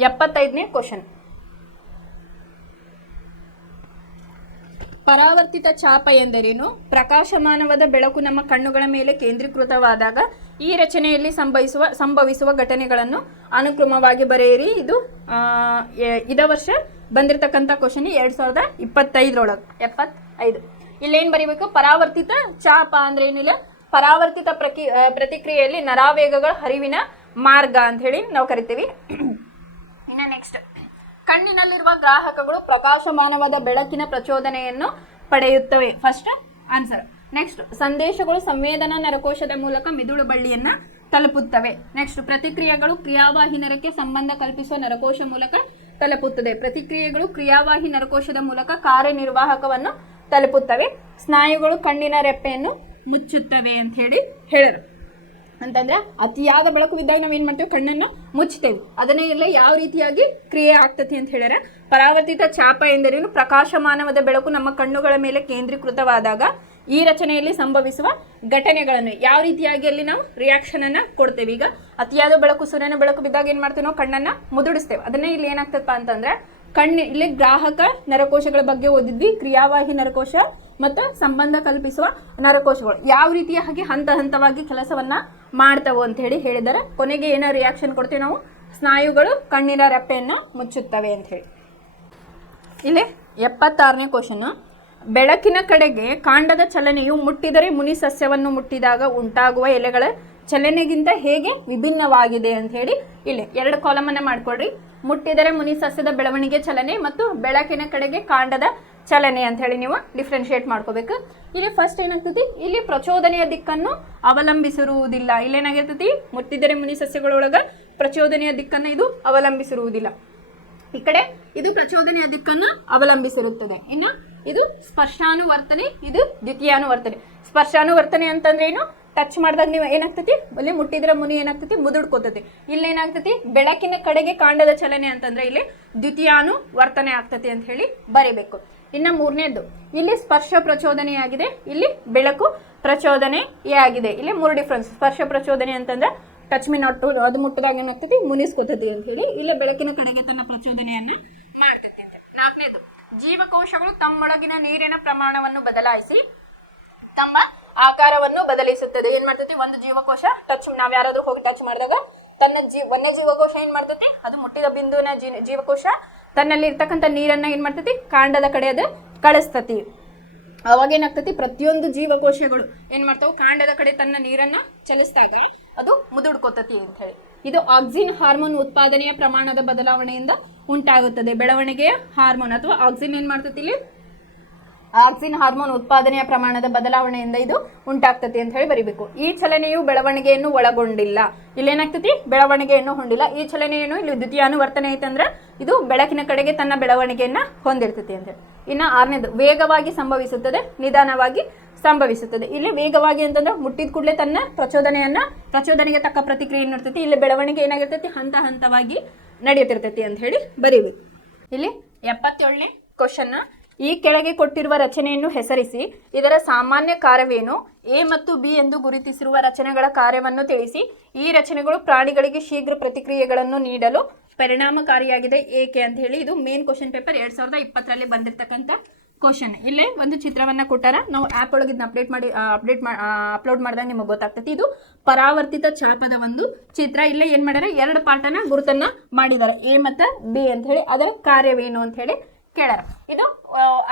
75ನೇ ಕ್ವಶನ್. ಪರಾವರ್ತಿತ ಚಾಪ ಎಂದರೇನು? ಪ್ರಕಾಶಮಾನವಾದ ಬೆಳಕು ನಮ್ಮ ಕಣ್ಣುಗಳ ಮೇಲೆ ಕೇಂದ್ರೀಕೃತವಾದಾಗ ಈ ರಚನೆಯಲ್ಲಿ ಸಂಭವಿಸುವ ಘಟನೆಗಳನ್ನು ಅನುಕ್ರಮವಾಗಿ ಬರೆಯಿರಿ. ಇದು ಇದ ವರ್ಷ ಬಂದಿರತಕ್ಕಂಥ ಕ್ವಶನ್ 2025ರೊಳಗೆ 75. ಇಲ್ಲೇನು ಬರೀಬೇಕು, ಪರಾವರ್ತಿತ ಚಾಪ ಅಂದ್ರೆ ಏನಿಲ್ಲ, ಪರಾವರ್ತಿತ ಪ್ರತಿಕ್ರಿಯೆಯಲ್ಲಿ ನರಾವೇಗಗಳ ಹರಿವಿನ ಮಾರ್ಗ ಅಂತ ಹೇಳಿ ನಾವು ಕರಿತೀವಿ. ಇನ್ನು ನೆಕ್ಸ್ಟ್, ಕಣ್ಣಿನಲ್ಲಿರುವ ಗ್ರಾಹಕಗಳು ಪ್ರಕಾಶಮಾನವಾದ ಬೆಳಕಿನ ಪ್ರಚೋದನೆಯನ್ನು ಪಡೆಯುತ್ತವೆ. First answer. ನೆಕ್ಸ್ಟ್, ಸಂದೇಶಗಳು ಸಂವೇದನಾ ನರಕೋಶದ ಮೂಲಕ ಮಿದುಳು ಬಳ್ಳಿಯನ್ನ ತಲುಪುತ್ತವೆ. ನೆಕ್ಸ್ಟ್, ಪ್ರತಿಕ್ರಿಯೆಗಳು ಕ್ರಿಯಾವಾಹಿ ನರಕ್ಕೆ ಸಂಬಂಧ ಕಲ್ಪಿಸುವ ನರಕೋಶ ಮೂಲಕ ತಲುಪುತ್ತದೆ. ಪ್ರತಿಕ್ರಿಯೆಗಳು ಕ್ರಿಯಾವಾಹಿ ನರಕೋಶದ ಮೂಲಕ ಕಾರ್ಯನಿರ್ವಾಹಕವನ್ನು ತಲುಪುತ್ತವೆ. ಸ್ನಾಯುಗಳು ಕಣ್ಣಿನ ರೆಪ್ಪೆಯನ್ನು ಮುಚ್ಚುತ್ತವೆ ಅಂತ ಹೇಳರು. ಅಂತಂದ್ರೆ ಅತಿಯಾದ ಬೆಳಕು ಬಿದ್ದಾಗ ನಾವು ಏನ್ ಮಾಡ್ತೇವೆ, ಕಣ್ಣನ್ನು ಮುಚ್ತೇವೆ. ಅದನ್ನೇ ಎಲ್ಲ ಯಾವ ರೀತಿಯಾಗಿ ಕ್ರಿಯೆ ಆಗ್ತತಿ ಅಂತ ಹೇಳ್ಯಾರ. ಪರಾವರ್ತಿತ ಚಾಪ ಎಂದರೇನು? ಪ್ರಕಾಶಮಾನವಾದ ಬೆಳಕು ನಮ್ಮ ಕಣ್ಣುಗಳ ಮೇಲೆ ಕೇಂದ್ರೀಕೃತವಾದಾಗ ಈ ರಚನೆಯಲ್ಲಿ ಸಂಭವಿಸುವ ಘಟನೆಗಳನ್ನು ಯಾವ ರೀತಿಯಾಗಿ ಅಲ್ಲಿ ನಾವು ರಿಯಾಕ್ಷನ್ ಅನ್ನ ಕೊಡ್ತೇವೆ. ಈಗ ಅತಿಯಾದ ಬೆಳಕು, ಸೂರ್ಯನ ಬೆಳಕು ಬಿದ್ದಾಗ ಏನ್ ಮಾಡ್ತೇವೆ, ನಾವು ಕಣ್ಣನ್ನ ಮುದುಡಿಸ್ತೇವೆ. ಅದನ್ನೇ ಇಲ್ಲಿ ಏನಾಗ್ತದಪ್ಪ ಅಂತಂದ್ರೆ ಇಲ್ಲಿ ಗ್ರಾಹಕ ನರಕೋಶಗಳ ಬಗ್ಗೆ ಓದಿದ್ವಿ. ಕ್ರಿಯಾವಾಹಿ ನರಕೋಶ ಮತ್ತು ಸಂಬಂಧ ಕಲ್ಪಿಸುವ ನರಕೋಶಗಳು ಯಾವ ರೀತಿಯಾಗಿ ಹಂತ ಹಂತವಾಗಿ ಕೆಲಸವನ್ನ ಮಾಡ್ತಾವೆ ಅಂತ ಹೇಳಿದ್ದಾರೆ. ಕೊನೆಗೆ ಏನೋ ರಿಯಾಕ್ಷನ್ ಕೊಡ್ತೇವೆ ನಾವು, ಸ್ನಾಯುಗಳು ಕಣ್ಣಿನ ರೆಪ್ಪೆಯನ್ನು ಮುಚ್ಚುತ್ತವೆ ಅಂತ ಹೇಳಿ. ಇಲ್ಲಿ 76ನೇ ಕ್ವಶನ್. ಬೆಳಕಿನ ಕಡೆಗೆ ಕಾಂಡದ ಚಲನೆಯು ಮುಟ್ಟಿದರೆ ಮುನಿ ಸಸ್ಯವನ್ನು ಮುಟ್ಟಿದಾಗ ಉಂಟಾಗುವ ಎಲೆಗಳ ಚಲನೆಗಿಂತ ಹೇಗೆ ವಿಭಿನ್ನವಾಗಿದೆ ಅಂತ ಹೇಳಿ ಇಲ್ಲಿ 2 ಕಾಲಮ್ ಅನ್ನ ಮಾಡ್ಕೊಳ್ರಿ. ಮುಟ್ಟಿದರೆ ಮುನಿ ಸಸ್ಯದ ಬೆಳವಣಿಗೆ ಚಲನೆ ಮತ್ತು ಬೆಳಕಿನ ಕಡೆಗೆ ಕಾಂಡದ ಚಲನೆ ಅಂತ ಹೇಳಿ ನೀವು ಡಿಫ್ರೆನ್ಶಿಯೇಟ್ ಮಾಡ್ಕೋಬೇಕು. ಇಲ್ಲಿ ಫಸ್ಟ್ ಏನಾಗ್ತತಿ, ಇಲ್ಲಿ ಪ್ರಚೋದನೆಯ ದಿಕ್ಕನ್ನು ಅವಲಂಬಿಸಿರುವುದಿಲ್ಲ. ಇಲ್ಲೇನಾಗಿರ್ತತಿ, ಮುಟ್ಟಿದರೆ ಮುನಿ ಸಸ್ಯಗಳೊಳಗ ಪ್ರಚೋದನೆಯ ದಿಕ್ಕನ್ನು ಇದು ಅವಲಂಬಿಸಿರುವುದಿಲ್ಲ. ಈ ಕಡೆ ಇದು ಪ್ರಚೋದನೆಯ ದಿಕ್ಕನ್ನು ಅವಲಂಬಿಸಿರುತ್ತದೆ. ಇನ್ನು ಇದು ಸ್ಪರ್ಶಾನುವರ್ತನೆ, ಇದು ದ್ವಿತೀಯಾನುವರ್ತನೆ. ಸ್ಪರ್ಶಾನುವರ್ತನೆ ಅಂತಂದ್ರೆ ಏನು, ಟಚ್ ಮಾಡಿದಾಗ ನೀವು ಏನಾಗ್ತತಿ, ಅಲ್ಲಿ ಮುಟ್ಟಿದ್ರೆ ಮುನಿ ಏನಾಗ್ತತಿ, ಮುದುಡ್ಕೋತತಿ. ಇಲ್ಲಿ ಏನಾಗ್ತತಿ, ಬೆಳಕಿನ ಕಡೆಗೆ ಕಾಂಡದ ಚಲನೆ ಅಂತಂದ್ರೆ ಇಲ್ಲಿ ದ್ವಿತೀಯಾನುವರ್ತನೆ ಆಗ್ತತಿ ಅಂತ ಹೇಳಿ ಬರೀಬೇಕು. ಇನ್ನು 3ನೇದು, ಇಲ್ಲಿ ಸ್ಪರ್ಶ ಪ್ರಚೋದನೆಯಾಗಿದೆ, ಇಲ್ಲಿ ಬೆಳಕು ಪ್ರಚೋದನೆಯಾಗಿದೆ. ಇಲ್ಲಿ 3 ಡಿಫ್ರೆನ್ಸ್. ಸ್ಪರ್ಶ ಪ್ರಚೋದನೆ ಅಂತಂದ್ರೆ ಟಚ್ ಮಿ ನಾಟ್ ಟು, ಅದು ಮುಟ್ಟಿದಾಗ ಏನಾಗ್ತತಿ, ಮುನಿಸ್ಕೋತತಿ ಅಂತ ಹೇಳಿ. ಇಲ್ಲಿ ಬೆಳಕಿನ ಕಡೆಗೆ ತನ್ನ ಪ್ರಚೋದನೆಯನ್ನ ಮಾಡ್ತತಿ ಅಂತ. 4ನೇದು, ಜೀವಕೋಶಗಳು ತಮ್ಮೊಳಗಿನ ನೀರಿನ ಪ್ರಮಾಣವನ್ನು ಬದಲಾಯಿಸಿ ತಮ್ಮ ಆಕಾರವನ್ನು ಬದಲಿಸುತ್ತದೆ. ಏನ್ ಮಾಡ್ತೈತಿ, ಒಂದು ಜೀವಕೋಶ ನಾವ್ ಯಾರಾದ್ರೂ ಹೋಗಿ ಟಚ್ ಮಾಡಿದಾಗ ತನ್ನ ಒಂದೇ ಜೀವಕೋಶ ಏನ್ ಮಾಡ್ತೈತಿ, ಅದು ಮುಟ್ಟಿದ ಬಿಂದುವಿನ ಜೀವಕೋಶ ತನ್ನಲ್ಲಿ ಇರ್ತಕ್ಕಂಥ ನೀರನ್ನ ಏನ್ ಮಾಡ್ತೈತಿ, ಕಾಂಡದ ಕಡೆ ಅದು ಕಳಿಸ್ತತಿ. ಅವಾಗ ಏನಾಗ್ತತಿ, ಪ್ರತಿಯೊಂದು ಜೀವಕೋಶಗಳು ಏನ್ ಮಾಡ್ತಾವ, ಕಾಂಡದ ಕಡೆ ತನ್ನ ನೀರನ್ನ ಚಲಿಸಿದಾಗ ಅದು ಮುದುಡ್ಕೋತತಿ ಅಂತ ಹೇಳಿ. ಇದು ಆಕ್ಸಿನ್ ಹಾರ್ಮೋನ್ ಉತ್ಪಾದನೆಯ ಪ್ರಮಾಣದ ಬದಲಾವಣೆಯಿಂದ ಉಂಟಾಗುತ್ತದೆ. ಬೆಳವಣಿಗೆಯ ಹಾರ್ಮೋನ್ ಅಥವಾ ಆಕ್ಸಿನ್ ಏನ್ ಮಾಡ್ತತಿ, ಇಲ್ಲಿ ಆಕ್ಸಿನ್ ಹಾರ್ಮೋನ್ ಉತ್ಪಾದನೆಯ ಪ್ರಮಾಣದ ಬದಲಾವಣೆಯಿಂದ ಇದು ಉಂಟಾಗ್ತತಿ ಅಂತ ಹೇಳಿ ಬರೀಬೇಕು. ಈ ಚಲನೆಯು ಬೆಳವಣಿಗೆಯನ್ನು ಒಳಗೊಂಡಿಲ್ಲ. ಇಲ್ಲೇನಾಗ್ತತಿ, ಬೆಳವಣಿಗೆಯನ್ನು ಹೊಂದಿಲ್ಲ. ಈ ಚಲನೆಯನ್ನು ಇಲ್ಲಿ ದ್ವಿತೀಯಾನುವರ್ತನೆ ಐತಂದ್ರೆ ಇದು ಬೆಳಕಿನ ಕಡೆಗೆ ತನ್ನ ಬೆಳವಣಿಗೆಯನ್ನ ಹೊಂದಿರ್ತತಿ ಅಂತ ಹೇಳಿ. ಇನ್ನು 6ನೇದು ವೇಗವಾಗಿ ಸಂಭವಿಸುತ್ತದೆ, ನಿಧಾನವಾಗಿ ಸಂಭವಿಸುತ್ತದೆ. ಇಲ್ಲಿ ವೇಗವಾಗಿ ಅಂತಂದ್ರೆ ಮುಟ್ಟಿದ ಕೂಡಲೇ ತನ್ನ ಪ್ರಚೋದನೆಗೆ ತಕ್ಕ ಪ್ರತಿಕ್ರಿಯೆ ಇರ್ತೈತಿ. ಇಲ್ಲಿ ಬೆಳವಣಿಗೆ ಏನಾಗಿರ್ತೈತಿ, ಹಂತ ಹಂತವಾಗಿ ನಡೆಯುತ್ತಿರ್ತೈತಿ ಅಂತ ಹೇಳಿ ಬರೀಬೇಕು. ಇಲ್ಲಿ 77ನೇ ಕ್ವಶನ್, ಈ ಕೆಳಗೆ ಕೊಟ್ಟಿರುವ ರಚನೆಯನ್ನು ಹೆಸರಿಸಿ, ಇದರ ಸಾಮಾನ್ಯ ಕಾರ್ಯವೇನು, ಎ ಮತ್ತು ಬಿ ಎಂದು ಗುರುತಿಸಿರುವ ರಚನೆಗಳ ಕಾರ್ಯವನ್ನು ತಿಳಿಸಿ, ಈ ರಚನೆಗಳು ಪ್ರಾಣಿಗಳಿಗೆ ಶೀಘ್ರ ಪ್ರತಿಕ್ರಿಯೆಗಳನ್ನು ನೀಡಲು ಪರಿಣಾಮಕಾರಿಯಾಗಿದೆ ಏಕೆ ಅಂತ ಹೇಳಿ. ಇದು ಮೇನ್ ಕ್ವಶನ್ ಪೇಪರ್ 2020ರಲ್ಲಿ ಬಂದಿರತಕ್ಕಂಥ ಕ್ವಶನ್. ಇಲ್ಲೇ ಒಂದು ಚಿತ್ರವನ್ನ ಕೊಟ್ಟಾರ, ನಾವು ಆ್ಯಪ್ ಒಳಗೆ ಇದನ್ನ ಅಪ್ಲೋಡ್ ಮಾಡಿದಾಗ ನಿಮಗೆ ಗೊತ್ತಾಗ್ತೈತಿ. ಇದು ಪರಾವರ್ತಿತ ಛಾಪದ ಒಂದು ಚಿತ್ರ. ಇಲ್ಲೇ ಏನ್ ಮಾಡ್ಯಾರ, 2 ಪಾರ್ಟನ್ನ ಗುರುತನ್ನ ಮಾಡಿದ್ದಾರೆ, ಎ ಮತ್ತು ಬಿ ಅಂತ ಹೇಳಿ. ಅದರ ಕಾರ್ಯವೇನು ಅಂತ ಹೇಳಿ ಕೇಳಾರ. ಇದು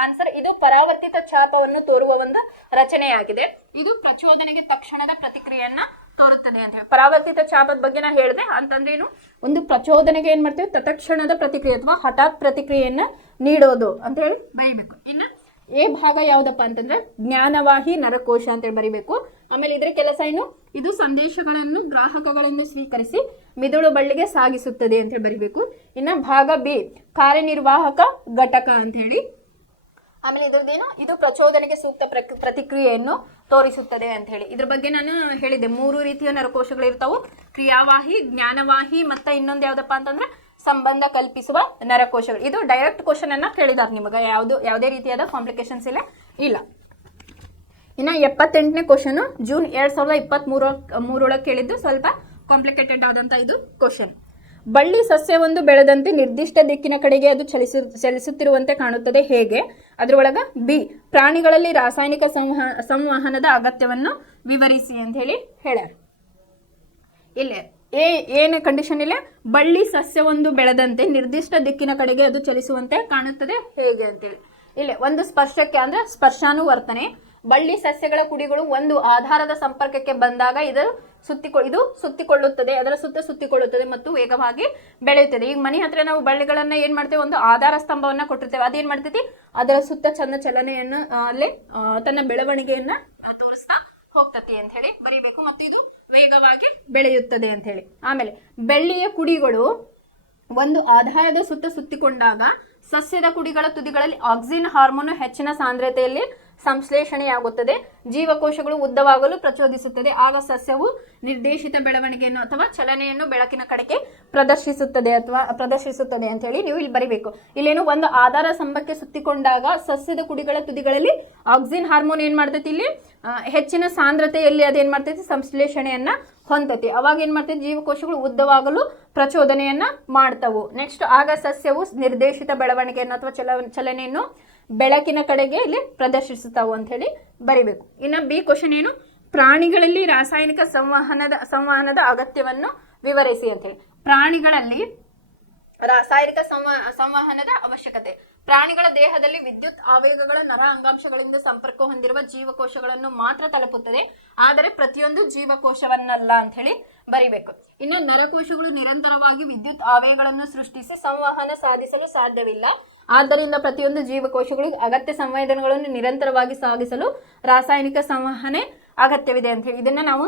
ಆನ್ಸರ್. ಇದು ಪರಾವರ್ತಿತ ಛಾಪವನ್ನು ತೋರುವ ಒಂದು ರಚನೆಯಾಗಿದೆ. ಇದು ಪ್ರಚೋದನೆಗೆ ತಕ್ಷಣದ ಪ್ರತಿಕ್ರಿಯೆಯನ್ನ ತೋರುತ್ತದೆ ಅಂತ ಹೇಳಿ. ಪರಾವರ್ತಿತ ಛಾಪದ ಬಗ್ಗೆ ನಾ ಹೇಳಿದೆ ಅಂತಂದ್ರೇನು, ಒಂದು ಪ್ರಚೋದನೆಗೆ ಏನ್ ಮಾಡ್ತೇವೆ, ತತ್ಕ್ಷಣದ ಪ್ರತಿಕ್ರಿಯೆ ಅಥವಾ ಹಠಾತ್ ಪ್ರತಿಕ್ರಿಯೆಯನ್ನ ನೀಡೋದು ಅಂತ ಹೇಳಿ ಬರೀಬೇಕು. ಇನ್ನು ಎ ಭಾಗ ಯಾವ್ದಪ್ಪ ಅಂತಂದ್ರೆ ಜ್ಞಾನವಾಹಿ ನರಕೋಶ ಅಂತೇಳಿ ಬರಿಬೇಕು. ಆಮೇಲೆ ಇದ್ರ ಕೆಲಸ ಏನು, ಇದು ಸಂದೇಶಗಳನ್ನು ಗ್ರಾಹಕಗಳಿಂದ ಸ್ವೀಕರಿಸಿ ಮಿದುಳು ಬಳ್ಳಿಗೆ ಸಾಗಿಸುತ್ತದೆ ಅಂತ ಹೇಳಿ ಬರಿಬೇಕು. ಇನ್ನು ಭಾಗ ಬಿ ಕಾರ್ಯನಿರ್ವಾಹಕ ಘಟಕ ಅಂತ ಹೇಳಿ. ಆಮೇಲೆ ಇದ್ರದ್ದೇನು, ಇದು ಪ್ರಚೋದನೆಗೆ ಸೂಕ್ತ ಪ್ರತಿಕ್ರಿಯೆಯನ್ನು ತೋರಿಸುತ್ತದೆ ಅಂತ ಹೇಳಿ. ಇದ್ರ ಬಗ್ಗೆ ನಾನು ಹೇಳಿದ್ದೆ, 3 ರೀತಿಯ ನರಕೋಶಗಳು ಇರ್ತಾವು, ಕ್ರಿಯಾವಾಹಿ, ಜ್ಞಾನವಾಹಿ, ಮತ್ತೆ ಇನ್ನೊಂದು ಯಾವ್ದಪ್ಪ ಅಂತಂದ್ರೆ ಸಂಬಂಧ ಕಲ್ಪಿಸುವ ನರಕೋಶಗಳು. ಇದು ಡೈರೆಕ್ಟ್ ಕ್ವಶನ್ ಅನ್ನ ಕೇಳಿದಾರೆ ನಿಮಗೆ, ಯಾವುದೇ ರೀತಿಯಾದ ಕಾಂಪ್ಲಿಕೇಶನ್ಸ್ ಇಲ್ಲ. ಇನ್ನು 78ನೇ ಕ್ವಶನ್ ಜೂನ್ 2023 ಕೇಳಿದ್ದು, ಸ್ವಲ್ಪ ಕಾಂಪ್ಲಿಕೇಟೆಡ್ ಆದಂತ ಇದು ಕ್ವಶನ್. ಬಳ್ಳಿ ಸಸ್ಯವೊಂದು ಬೆಳೆದಂತೆ ನಿರ್ದಿಷ್ಟ ದಿಕ್ಕಿನ ಕಡೆಗೆ ಅದು ಚಲಿಸುತ್ತಿರುವಂತೆ ಕಾಣುತ್ತದೆ, ಹೇಗೆ? ಅದರೊಳಗ ಬಿ ಪ್ರಾಣಿಗಳಲ್ಲಿ ರಾಸಾಯನಿಕ ಸಂವಹನದ ಅಗತ್ಯವನ್ನು ವಿವರಿಸಿ ಅಂತ ಹೇಳಿ ಹೇಳ್ಯಾರ. ಇಲ್ಲೇ ಏನು ಕಂಡೀಷನ್ ಇಲ್ಲ, ಬಳ್ಳಿ ಸಸ್ಯವೊಂದು ಬೆಳೆದಂತೆ ನಿರ್ದಿಷ್ಟ ದಿಕ್ಕಿನ ಕಡೆಗೆ ಅದು ಚಲಿಸುವಂತೆ ಕಾಣುತ್ತದೆ, ಹೇಗೆ ಅಂತೇಳಿ. ಇಲ್ಲೇ ಒಂದು ಸ್ಪರ್ಶಕ್ಕೆ ಅಂದ್ರೆ ಸ್ಪರ್ಶಾನುವರ್ತನೆ. ಬಳ್ಳಿ ಸಸ್ಯಗಳ ಕುಡಿಗಳು ಒಂದು ಆಧಾರದ ಸಂಪರ್ಕಕ್ಕೆ ಬಂದಾಗ ಇದು ಸುತ್ತಿಕೊಳ್ಳುತ್ತದೆ, ಅದರ ಸುತ್ತಿಕೊಳ್ಳುತ್ತದೆ ಮತ್ತು ವೇಗವಾಗಿ ಬೆಳೆಯುತ್ತದೆ. ಈಗ ಮನೆ ಹತ್ರ ನಾವು ಬಳ್ಳಿಗಳನ್ನ ಏನ್ ಮಾಡ್ತೇವೆ, ಒಂದು ಆಧಾರ ಸ್ತಂಭವನ್ನ ಕೊಟ್ಟಿರ್ತೇವೆ, ಅದೇನ್ ಮಾಡ್ತೈತಿ, ಅದರ ಸುತ್ತ ಚಂದ ಚಲನೆಯನ್ನು ಅಲ್ಲೇ ತನ್ನ ಬೆಳವಣಿಗೆಯನ್ನ ತೋರಿಸ್ತಾ ಹೋಗ್ತತಿ ಅಂತ ಹೇಳಿ ಬರೀಬೇಕು. ಮತ್ತು ಇದು ವೇಗವಾಗಿ ಬೆಳೆಯುತ್ತದೆ ಅಂತ ಹೇಳಿ. ಆಮೇಲೆ ಬೆಳ್ಳಿಯ ಕುಡಿಗಳು ಒಂದು ಆಧಾರದ ಸುತ್ತಿಕೊಂಡಾಗ ಸಸ್ಯದ ಕುಡಿಗಳ ತುದಿಗಳಲ್ಲಿ ಆಕ್ಸಿನ್ ಹಾರ್ಮೋನ್ ಹೆಚ್ಚಿನ ಸಾಂದ್ರತೆಯಲ್ಲಿ ಸಂಶ್ಲೇಷಣೆಯಾಗುತ್ತದೆ, ಜೀವಕೋಶಗಳು ಉದ್ದವಾಗಲು ಪ್ರಚೋದಿಸುತ್ತದೆ. ಆಗ ಸಸ್ಯವು ನಿರ್ದೇಶಿತ ಬೆಳವಣಿಗೆಯನ್ನು ಅಥವಾ ಚಲನೆಯನ್ನು ಬೆಳಕಿನ ಕಡೆಗೆ ಪ್ರದರ್ಶಿಸುತ್ತದೆ ಅಂತ ಹೇಳಿ ನೀವು ಇಲ್ಲಿ ಬರಿಬೇಕು. ಇಲ್ಲೇನು, ಒಂದು ಆಧಾರ ಸ್ತಂಭಕ್ಕೆ ಸುತ್ತಿಕೊಂಡಾಗ ಸಸ್ಯದ ಕುಡಿಗಳ ತುದಿಗಳಲ್ಲಿ ಆಕ್ಸಿನ್ ಹಾರ್ಮೋನ್ ಏನ್ ಮಾಡ್ತೈತಿ, ಇಲ್ಲಿ ಹೆಚ್ಚಿನ ಸಾಂದ್ರತೆಯಲ್ಲಿ ಅದೇನ್ ಮಾಡ್ತೈತಿ, ಸಂಶ್ಲೇಷಣೆಯನ್ನ ಹೊಂದತಿ. ಅವಾಗ ಏನ್ ಮಾಡ್ತೈತಿ, ಜೀವಕೋಶಗಳು ಉದ್ದವಾಗಲು ಪ್ರಚೋದನೆಯನ್ನ ಮಾಡ್ತವು. ನೆಕ್ಸ್ಟ್, ಆಗ ಸಸ್ಯವು ನಿರ್ದೇಶಿತ ಬೆಳವಣಿಗೆಯನ್ನು ಅಥವಾ ಚಲನೆಯನ್ನು ಬೆಳಕಿನ ಕಡೆಗೆ ಇಲ್ಲಿ ಪ್ರದರ್ಶಿಸುತ್ತಾವು ಅಂತ ಹೇಳಿ ಬರಿಬೇಕು. ಇನ್ನು ಬಿ ಕ್ವಶನ್ ಏನು, ಪ್ರಾಣಿಗಳಲ್ಲಿ ರಾಸಾಯನಿಕ ಸಂವಹನದ ಅಗತ್ಯವನ್ನು ವಿವರಿಸಿ ಅಂತ ಹೇಳಿ. ಪ್ರಾಣಿಗಳಲ್ಲಿ ರಾಸಾಯನಿಕ ಸಂವಹನದ ಅವಶ್ಯಕತೆ. ಪ್ರಾಣಿಗಳ ದೇಹದಲ್ಲಿ ವಿದ್ಯುತ್ ಆವೇಗಗಳ ನರ ಅಂಗಾಂಶಗಳಿಂದ ಸಂಪರ್ಕ ಹೊಂದಿರುವ ಜೀವಕೋಶಗಳನ್ನು ಮಾತ್ರ ತಲುಪುತ್ತದೆ, ಆದರೆ ಪ್ರತಿಯೊಂದು ಜೀವಕೋಶವನ್ನಲ್ಲ ಅಂತ ಹೇಳಿ ಬರಿಬೇಕು. ಇನ್ನು ನರಕೋಶಗಳು ನಿರಂತರವಾಗಿ ವಿದ್ಯುತ್ ಆವೇಗಗಳನ್ನು ಸೃಷ್ಟಿಸಿ ಸಂವಹನ ಸಾಧಿಸಲು ಸಾಧ್ಯವಿಲ್ಲ, ಆದ್ದರಿಂದ ಪ್ರತಿಯೊಂದು ಜೀವಕೋಶಗಳಿಗೆ ಅಗತ್ಯ ಸಂವೇದನೆಗಳನ್ನು ನಿರಂತರವಾಗಿ ಸಾಗಿಸಲು ರಾಸಾಯನಿಕ ಸಂವಹನ ಅಗತ್ಯವಿದೆ ಅಂತ ಹೇಳಿ. ಇದನ್ನ ನಾವು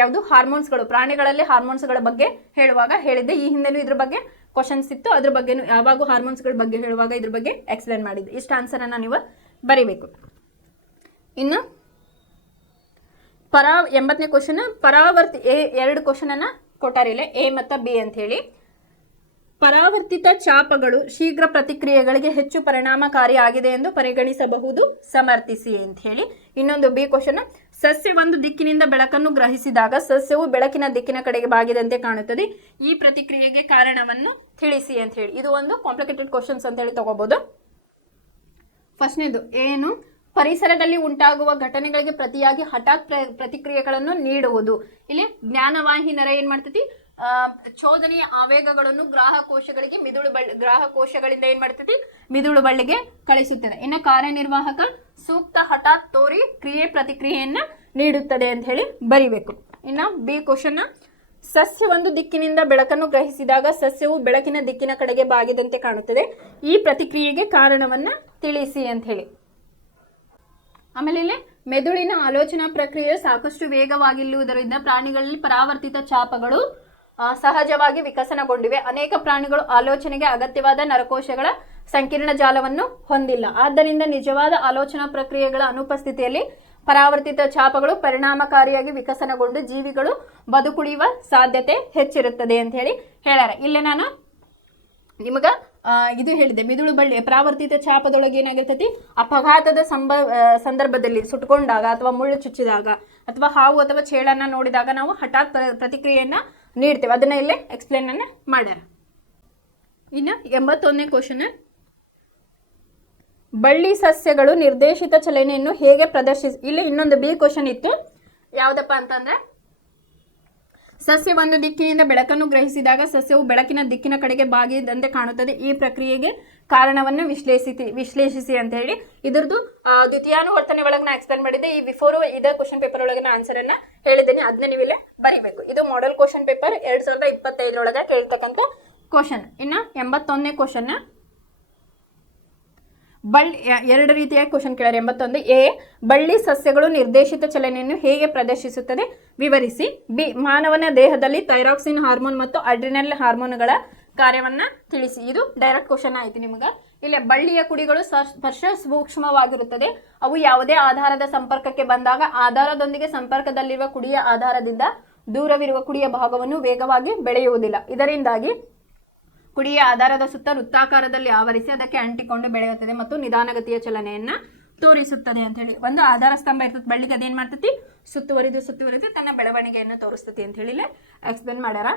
ಯಾವುದು ಹಾರ್ಮೋನ್ಸ್ಗಳು, ಪ್ರಾಣಿಗಳಲ್ಲಿ ಹಾರ್ಮೋನ್ಸ್ಗಳ ಬಗ್ಗೆ ಹೇಳುವಾಗ ಹೇಳಿದ್ದೆ. ಈ ಹಿಂದೆನೂ ಇದ್ರ ಬಗ್ಗೆ ಕ್ವಶನ್ಸ್ ಇತ್ತು, ಅದ್ರ ಬಗ್ಗೆ ಯಾವಾಗ ಹಾರ್ಮೋನ್ಸ್ಗಳ ಬಗ್ಗೆ ಹೇಳುವಾಗ ಇದ್ರ ಬಗ್ಗೆ ಎಕ್ಸ್ಪ್ಲೇನ್ ಮಾಡಿದ್ದೆ. ಇಷ್ಟ ಆನ್ಸರ್ ಅನ್ನ ನೀವು ಬರಿಬೇಕು. ಇನ್ನು 80ನೇ ಕ್ವಶನ್, ಪರಾವರ್ತಿ 2 ಕ್ವಶನ್ ಅನ್ನ ಕೊಟ್ಟಾರಿಲ್ಲ, ಎ ಮತ್ತು ಬಿ ಅಂತ ಹೇಳಿ. ಪರಾವರ್ತಿತ ಚಾಪಗಳು ಶೀಘ್ರ ಪ್ರತಿಕ್ರಿಯೆಗಳಿಗೆ ಹೆಚ್ಚು ಪರಿಣಾಮಕಾರಿಯಾಗಿದೆ ಎಂದು ಪರಿಗಣಿಸಬಹುದು, ಸಮರ್ಥಿಸಿ ಅಂತ ಹೇಳಿ. ಇನ್ನೊಂದು ಬಿ ಕ್ವಶನ್, ಸಸ್ಯ ಒಂದು ದಿಕ್ಕಿನಿಂದ ಬೆಳಕನ್ನು ಗ್ರಹಿಸಿದಾಗ ಸಸ್ಯವು ಬೆಳಕಿನ ದಿಕ್ಕಿನ ಕಡೆಗೆ ಬಾಗಿದಂತೆ ಕಾಣುತ್ತದೆ, ಈ ಪ್ರತಿಕ್ರಿಯೆಗೆ ಕಾರಣವನ್ನು ತಿಳಿಸಿ ಅಂತ ಹೇಳಿ. ಇದು ಒಂದು ಕಾಂಪ್ಲಿಕೇಟೆಡ್ ಕ್ವಶನ್ಸ್ ಅಂತ ಹೇಳಿ ತಗೋಬಹುದು. ಫಸ್ಟ್ನೇದು ಏನು, ಪರಿಸರದಲ್ಲಿ ಉಂಟಾಗುವ ಘಟನೆಗಳಿಗೆ ಪ್ರತಿಯಾಗಿ ಹಠಾತ್ ಪ್ರತಿಕ್ರಿಯೆಗಳನ್ನು ನೀಡುವುದು. ಇಲ್ಲಿ ಜ್ಞಾನವಾಹಿ ನರ ಏನ್ ಮಾಡ್ತೈತಿ, ಚೋದನೆಯ ಆವೇಗಗಳನ್ನು ಗ್ರಾಹಕೋಶಗಳಿಂದ ಏನ್ ಮಾಡ್ತೈತಿ, ಮಿದುಳು ಬಳ್ಳಿಗೆ ಕಳಿಸುತ್ತದೆ. ಇನ್ನು ಕಾರ್ಯನಿರ್ವಾಹಕ ಸೂಕ್ತ ಹಠಾತ್ ತೋರಿ ಕ್ರಿಯೆ ಪ್ರತಿಕ್ರಿಯೆಯನ್ನ ನೀಡುತ್ತದೆ ಅಂತ ಹೇಳಿ ಬರಿಬೇಕು. ಇನ್ನು ಬಿ ಕ್ವಶನ್, ಸಸ್ಯ ಒಂದು ದಿಕ್ಕಿನಿಂದ ಬೆಳಕನ್ನು ಗ್ರಹಿಸಿದಾಗ ಸಸ್ಯವು ಬೆಳಕಿನ ದಿಕ್ಕಿನ ಕಡೆಗೆ ಬಾಗಿದಂತೆ ಕಾಣುತ್ತದೆ, ಈ ಪ್ರತಿಕ್ರಿಯೆಗೆ ಕಾರಣವನ್ನ ತಿಳಿಸಿ ಅಂತ ಹೇಳಿ. ಆಮೇಲೆ ಇಲ್ಲಿ ಮೆದುಳಿನ ಆಲೋಚನಾ ಪ್ರಕ್ರಿಯೆ ಸಾಕಷ್ಟು ವೇಗವಾಗಿರುವುದರಿಂದ ಪ್ರಾಣಿಗಳಲ್ಲಿ ಪರಾವರ್ತಿತ ಚಾಪಗಳು ಸಹಜವಾಗಿ ವಿಕಸನಗೊಂಡಿವೆ. ಅನೇಕ ಪ್ರಾಣಿಗಳು ಆಲೋಚನೆಗೆ ಅಗತ್ಯವಾದ ನರಕೋಶಗಳ ಸಂಕೀರ್ಣ ಜಾಲವನ್ನು ಹೊಂದಿಲ್ಲ. ಆದ್ದರಿಂದ ನಿಜವಾದ ಆಲೋಚನಾ ಪ್ರಕ್ರಿಯೆಗಳ ಅನುಪಸ್ಥಿತಿಯಲ್ಲಿ ಪರಾವರ್ತಿತ ಛಾಪಗಳು ಪರಿಣಾಮಕಾರಿಯಾಗಿ ವಿಕಸನಗೊಂಡು ಜೀವಿಗಳು ಬದುಕುಳಿಯುವ ಸಾಧ್ಯತೆ ಹೆಚ್ಚಿರುತ್ತದೆ ಅಂತ ಹೇಳಿ ಹೇಳ್ಯಾರ. ಇಲ್ಲೇ ನಾನು ನಿಮಗ ಇದು ಹೇಳಿದೆ, ಮಿದುಳು ಬಳ್ಳಿ ಪರಾವರ್ತಿತ ಛಾಪದೊಳಗೆ ಏನಾಗಿರ್ತೈತಿ, ಅಪಘಾತದ ಸಂದರ್ಭದಲ್ಲಿ ಸುಟ್ಕೊಂಡಾಗ ಅಥವಾ ಮುಳ್ಳು ಚುಚ್ಚಿದಾಗ ಅಥವಾ ಹಾವು ಅಥವಾ ಚೇಳನ್ನ ನೋಡಿದಾಗ ನಾವು ಹಠಾತ್ ಪ್ರತಿಕ್ರಿಯೆಯನ್ನ ನೀಡ್ತೇವೆ. ಅದನ್ನ ಇಲ್ಲೇ ಎಕ್ಸ್ಪ್ಲೇನ್ ಅನ್ನ ಮಾಡ್ಯಾರ. ಇನ್ನು 81ನೇ ಕ್ವಶನ್, ಬಳ್ಳಿ ಸಸ್ಯಗಳು ನಿರ್ದೇಶಿತ ಚಲನೆಯನ್ನು ಹೇಗೆ ಇಲ್ಲಿ ಇನ್ನೊಂದು ಬಿ ಕ್ವಶನ್ ಇತ್ತು. ಯಾವುದಪ್ಪ ಅಂತಂದ್ರೆ, ಸಸ್ಯ ಒಂದು ದಿಕ್ಕಿನಿಂದ ಬೆಳಕನ್ನು ಗ್ರಹಿಸಿದಾಗ ಸಸ್ಯವು ಬೆಳಕಿನ ದಿಕ್ಕಿನ ಕಡೆಗೆ ಬಾಗಿದಂತೆ ಕಾಣುತ್ತದೆ. ಈ ಪ್ರಕ್ರಿಯೆಗೆ ಕಾರಣವನ್ನು ವಿಶ್ಲೇಷಿಸಿ ಅಂತ ಹೇಳಿ ಇದ್ರದ್ದು ದ್ವಿತೀಯಾನುವರ್ತನೆ ಒಳಗೆ ನಾ ಎಕ್ಸ್ಪ್ಲೇನ್ ಮಾಡಿದ್ದೆ. ಈ ಬಿಫೋರ್ ಇದೇ ಕ್ವಶನ್ ಪೇಪರ್ ಒಳಗೆ ನಾ ಆನ್ಸರ್ ಅನ್ನ ಹೇಳಿದ್ದೇನೆ, ಅದನ್ನ ನೀವು ಇಲ್ಲೇ ಬರಿಬೇಕು. ಇದು ಮಾಡೆಲ್ ಕ್ವಶನ್ ಪೇಪರ್ 2025 ಕೇಳ್ತಕ್ಕಂಥ ಕ್ವಶನ್. ಇನ್ನು 81ನೇ ಕ್ವಶನ್, ಎರಡು ರೀತಿಯ ಕ್ವಶನ್ ಕೇಳ್ಯಾರ. 81 ಎ, ಬಳ್ಳಿ ಸಸ್ಯಗಳು ನಿರ್ದೇಶಿತ ಚಲನೆಯನ್ನು ಹೇಗೆ ಪ್ರದರ್ಶಿಸುತ್ತದೆ ವಿವರಿಸಿ. ಬಿ, ಮಾನವನ ದೇಹದಲ್ಲಿ ಥೈರಾಕ್ಸಿನ್ ಹಾರ್ಮೋನ್ ಮತ್ತು ಅಡ್ರಿನಲ್ ಹಾರ್ಮೋನ್ಗಳ ಕಾರ್ಯವನ್ನ ತಿಳಿಸಿ. ಇದು ಡೈರೆಕ್ಟ್ ಕ್ವಶನ್ ಆಯ್ತು ನಿಮಗೆ. ಇಲ್ಲಿ ಬಳ್ಳಿಯ ಕುಡಿಗಳು ಸ್ಪರ್ಶ ಸೂಕ್ಷ್ಮವಾಗಿರುತ್ತದೆ. ಅವು ಯಾವುದೇ ಆಧಾರದ ಸಂಪರ್ಕಕ್ಕೆ ಬಂದಾಗ ಆಧಾರದೊಂದಿಗೆ ಸಂಪರ್ಕದಲ್ಲಿರುವ ಕುಡಿಯ ಆಧಾರದಿಂದ ದೂರವಿರುವ ಕುಡಿಯ ಭಾಗವನ್ನು ವೇಗವಾಗಿ ಬೆಳೆಯುವುದಿಲ್ಲ. ಇದರಿಂದಾಗಿ ಕುಡಿಯ ಆಧಾರದ ಸುತ್ತ ವೃತ್ತಾಕಾರದಲ್ಲಿ ಆವರಿಸಿ ಅದಕ್ಕೆ ಅಂಟಿಕೊಂಡು ಬೆಳೆಯುತ್ತದೆ ಮತ್ತು ನಿಧಾನಗತಿಯ ಚಲನೆಯನ್ನ ತೋರಿಸುತ್ತದೆ ಅಂತ ಹೇಳಿ. ಒಂದು ಆಧಾರ ಸ್ತಂಭ ಇರ್ತದೆ ಬಳ್ಳಿಗೆ, ಅದೇನ್ ಮಾಡ್ತತಿ, ಸುತ್ತುವರಿದು ತನ್ನ ಬೆಳವಣಿಗೆಯನ್ನು ತೋರಿಸ್ತತಿ ಅಂತ ಹೇಳಿ ಎಕ್ಸ್ಪ್ಲೇನ್ ಮಾಡ್ಯಾರ.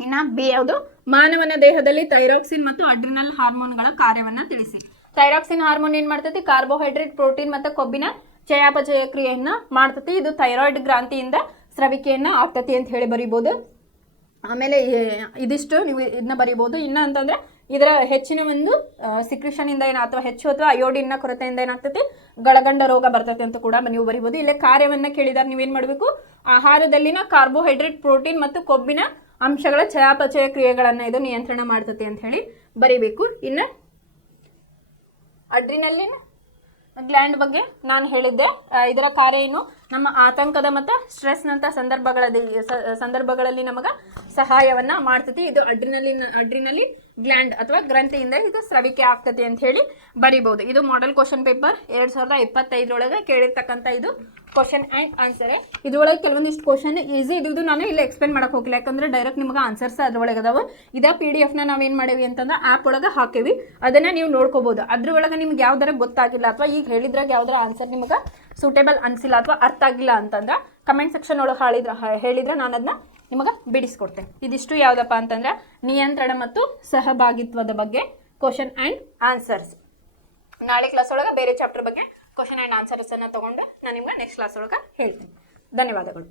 ಇನ್ನ ಬಿ ಯಾವುದು, ಮಾನವನ ದೇಹದಲ್ಲಿ ಥೈರಾಕ್ಸಿನ್ ಮತ್ತು ಅಡ್ರಿನಲ್ ಹಾರ್ಮೋನ್ಗಳ ಕಾರ್ಯವನ್ನ ತಿಳಿಸಿ. ಥೈರಾಕ್ಸಿನ್ ಹಾರ್ಮೋನ್ ಏನ್ ಮಾಡ್ತತಿ, ಕಾರ್ಬೋಹೈಡ್ರೇಟ್, ಪ್ರೋಟೀನ್ ಮತ್ತು ಕೊಬ್ಬಿನ ಚಯಾಪಚಯ ಕ್ರಿಯೆಯನ್ನ ಮಾಡ್ತತಿ. ಇದು ಥೈರಾಯ್ಡ್ ಗ್ರಾಂಥಿಯಿಂದ ಸ್ರವಿಕೆಯನ್ನ ಆಗ್ತತಿ ಅಂತ ಹೇಳಿ ಬರೀಬಹುದು. ಆಮೇಲೆ ಇದಿಷ್ಟು ನೀವು ಇದನ್ನ ಬರಿಬೋದು. ಇನ್ನು ಅಂತಂದ್ರೆ ಇದರ ಹೆಚ್ಚಿನ ಒಂದು ಸಿಕ್ರಿಷನ್ ಇಂದ ಅಥವಾ ಅಯೋಡಿನ್ನ ಕೊರತೆಯಿಂದ ಏನಾಗ್ತೈತಿ, ಗಳಗಂಡ ರೋಗ ಬರ್ತೈತೆ ಅಂತ ಕೂಡ ನೀವು ಬರಿಬೋದು. ಇಲ್ಲೇ ಕಾರ್ಯವನ್ನ ಕೇಳಿದಾಗ ನೀವೇನ್ ಮಾಡಬೇಕು, ಆಹಾರದಲ್ಲಿನ ಕಾರ್ಬೋಹೈಡ್ರೇಟ್, ಪ್ರೋಟೀನ್ ಮತ್ತು ಕೊಬ್ಬಿನ ಅಂಶಗಳ ಚಯಾಪಚಯ ಕ್ರಿಯೆಗಳನ್ನ ಇದು ನಿಯಂತ್ರಣ ಮಾಡ್ತತಿ ಅಂತ ಹೇಳಿ ಬರಿಬೇಕು. ಇನ್ನು ಅಡ್ರಿನಲ್ಲಿನ್ ಗ್ಲ್ಯಾಂಡ್ ಬಗ್ಗೆ ನಾನು ಹೇಳಿದ್ದೆ. ಇದರ ಕಾರ್ಯ ಏನು, ನಮ್ಮ ಆತಂಕದ ಮತ್ತು ಸ್ಟ್ರೆಸ್ನಂಥ ಸಂದರ್ಭಗಳಲ್ಲಿ ನಮಗೆ ಸಹಾಯವನ್ನ ಮಾಡ್ತತಿ. ಇದು ಅಡ್ರಿನಲಿನ್ ಗ್ಲ್ಯಾಂಡ್ ಅಥವಾ ಗ್ರಂಥಿಯಿಂದ ಇದು ಸ್ರವಿಕೆ ಆಗ್ತತಿ ಅಂತ ಹೇಳಿ ಬರಿಬಹುದು. ಇದು ಮಾಡೆಲ್ ಕ್ವಶನ್ ಪೇಪರ್ 2025 ಕೇಳಿರ್ತಕ್ಕಂಥ ಇದು ಕ್ವಶನ್ ಆ್ಯಂಡ್ ಆನ್ಸರ್. ಇದ್ರೊಳಗೆ ಕೆಲವೊಂದಿಷ್ಟು ಕ್ವಶನ್ ಈಸಿ ಇದು ನಾನು ಇಲ್ಲಿ ಎಕ್ಸ್ಪ್ಲೇನ್ ಮಾಡಕ್ ಹೋಗಿಲ್ಲ, ಯಾಕಂದ್ರೆ ಡೈರೆಕ್ಟ್ ನಿಮಗೆ ಆನ್ಸರ್ಸ್ ಅದ್ರೊಳಗೆ ಅದಾವ. ಇದೇ PDF ನ ನಾವೇನ್ ಮಾಡೇವಿ ಅಂತಂದ್ರೆ ಆ್ಯಪ್ ಒಳಗೆ ಹಾಕೇವಿ, ಅದನ್ನ ನೀವು ನೋಡ್ಕೋಬಹುದು. ಅದ್ರೊಳಗೆ ನಿಮ್ಗೆ ಯಾವ್ದಾರ ಗೊತ್ತಾಗಿಲ್ಲ ಅಥವಾ ಈಗ ಹೇಳಿದ್ರಾಗ ಯಾವ್ದಾರ ಆನ್ಸರ್ ನಿಮಗೆ ಸೂಟೇಬಲ್ ಅನ್ಸಿಲ್ಲ ಅಥವಾ ಅರ್ಥ ಆಗಿಲ್ಲ ಅಂತಂದ್ರೆ ಕಮೆಂಟ್ ಸೆಕ್ಷನ್ ಒಳಗೆ ಹೇಳಿದ್ರೆ ನಾನು ಅದನ್ನ ನಿಮಗೆ ಬಿಡಿಸ್ಕೊಡ್ತೇನೆ. ಇದಿಷ್ಟು ಯಾವುದಪ್ಪ ಅಂತಂದ್ರೆ ನಿಯಂತ್ರಣ ಮತ್ತು ಸಹಭಾಗಿತ್ವದ ಬಗ್ಗೆ ಕ್ವಶನ್ ಆ್ಯಂಡ್ ಆನ್ಸರ್ಸ್. ನಾಳೆ ಕ್ಲಾಸ್ ಒಳಗೆ ಬೇರೆ ಚಾಪ್ಟರ್ ಬಗ್ಗೆ ಕ್ವಶನ್ ಆ್ಯಂಡ್ ಆನ್ಸರ್ಸ್ ಅನ್ನ ತಗೊಂಡು ನಾನು ನಿಮ್ಗೆ ನೆಕ್ಸ್ಟ್ ಕ್ಲಾಸ್ ಒಳಗೆ ಹೇಳ್ತೀನಿ. ಧನ್ಯವಾದಗಳು.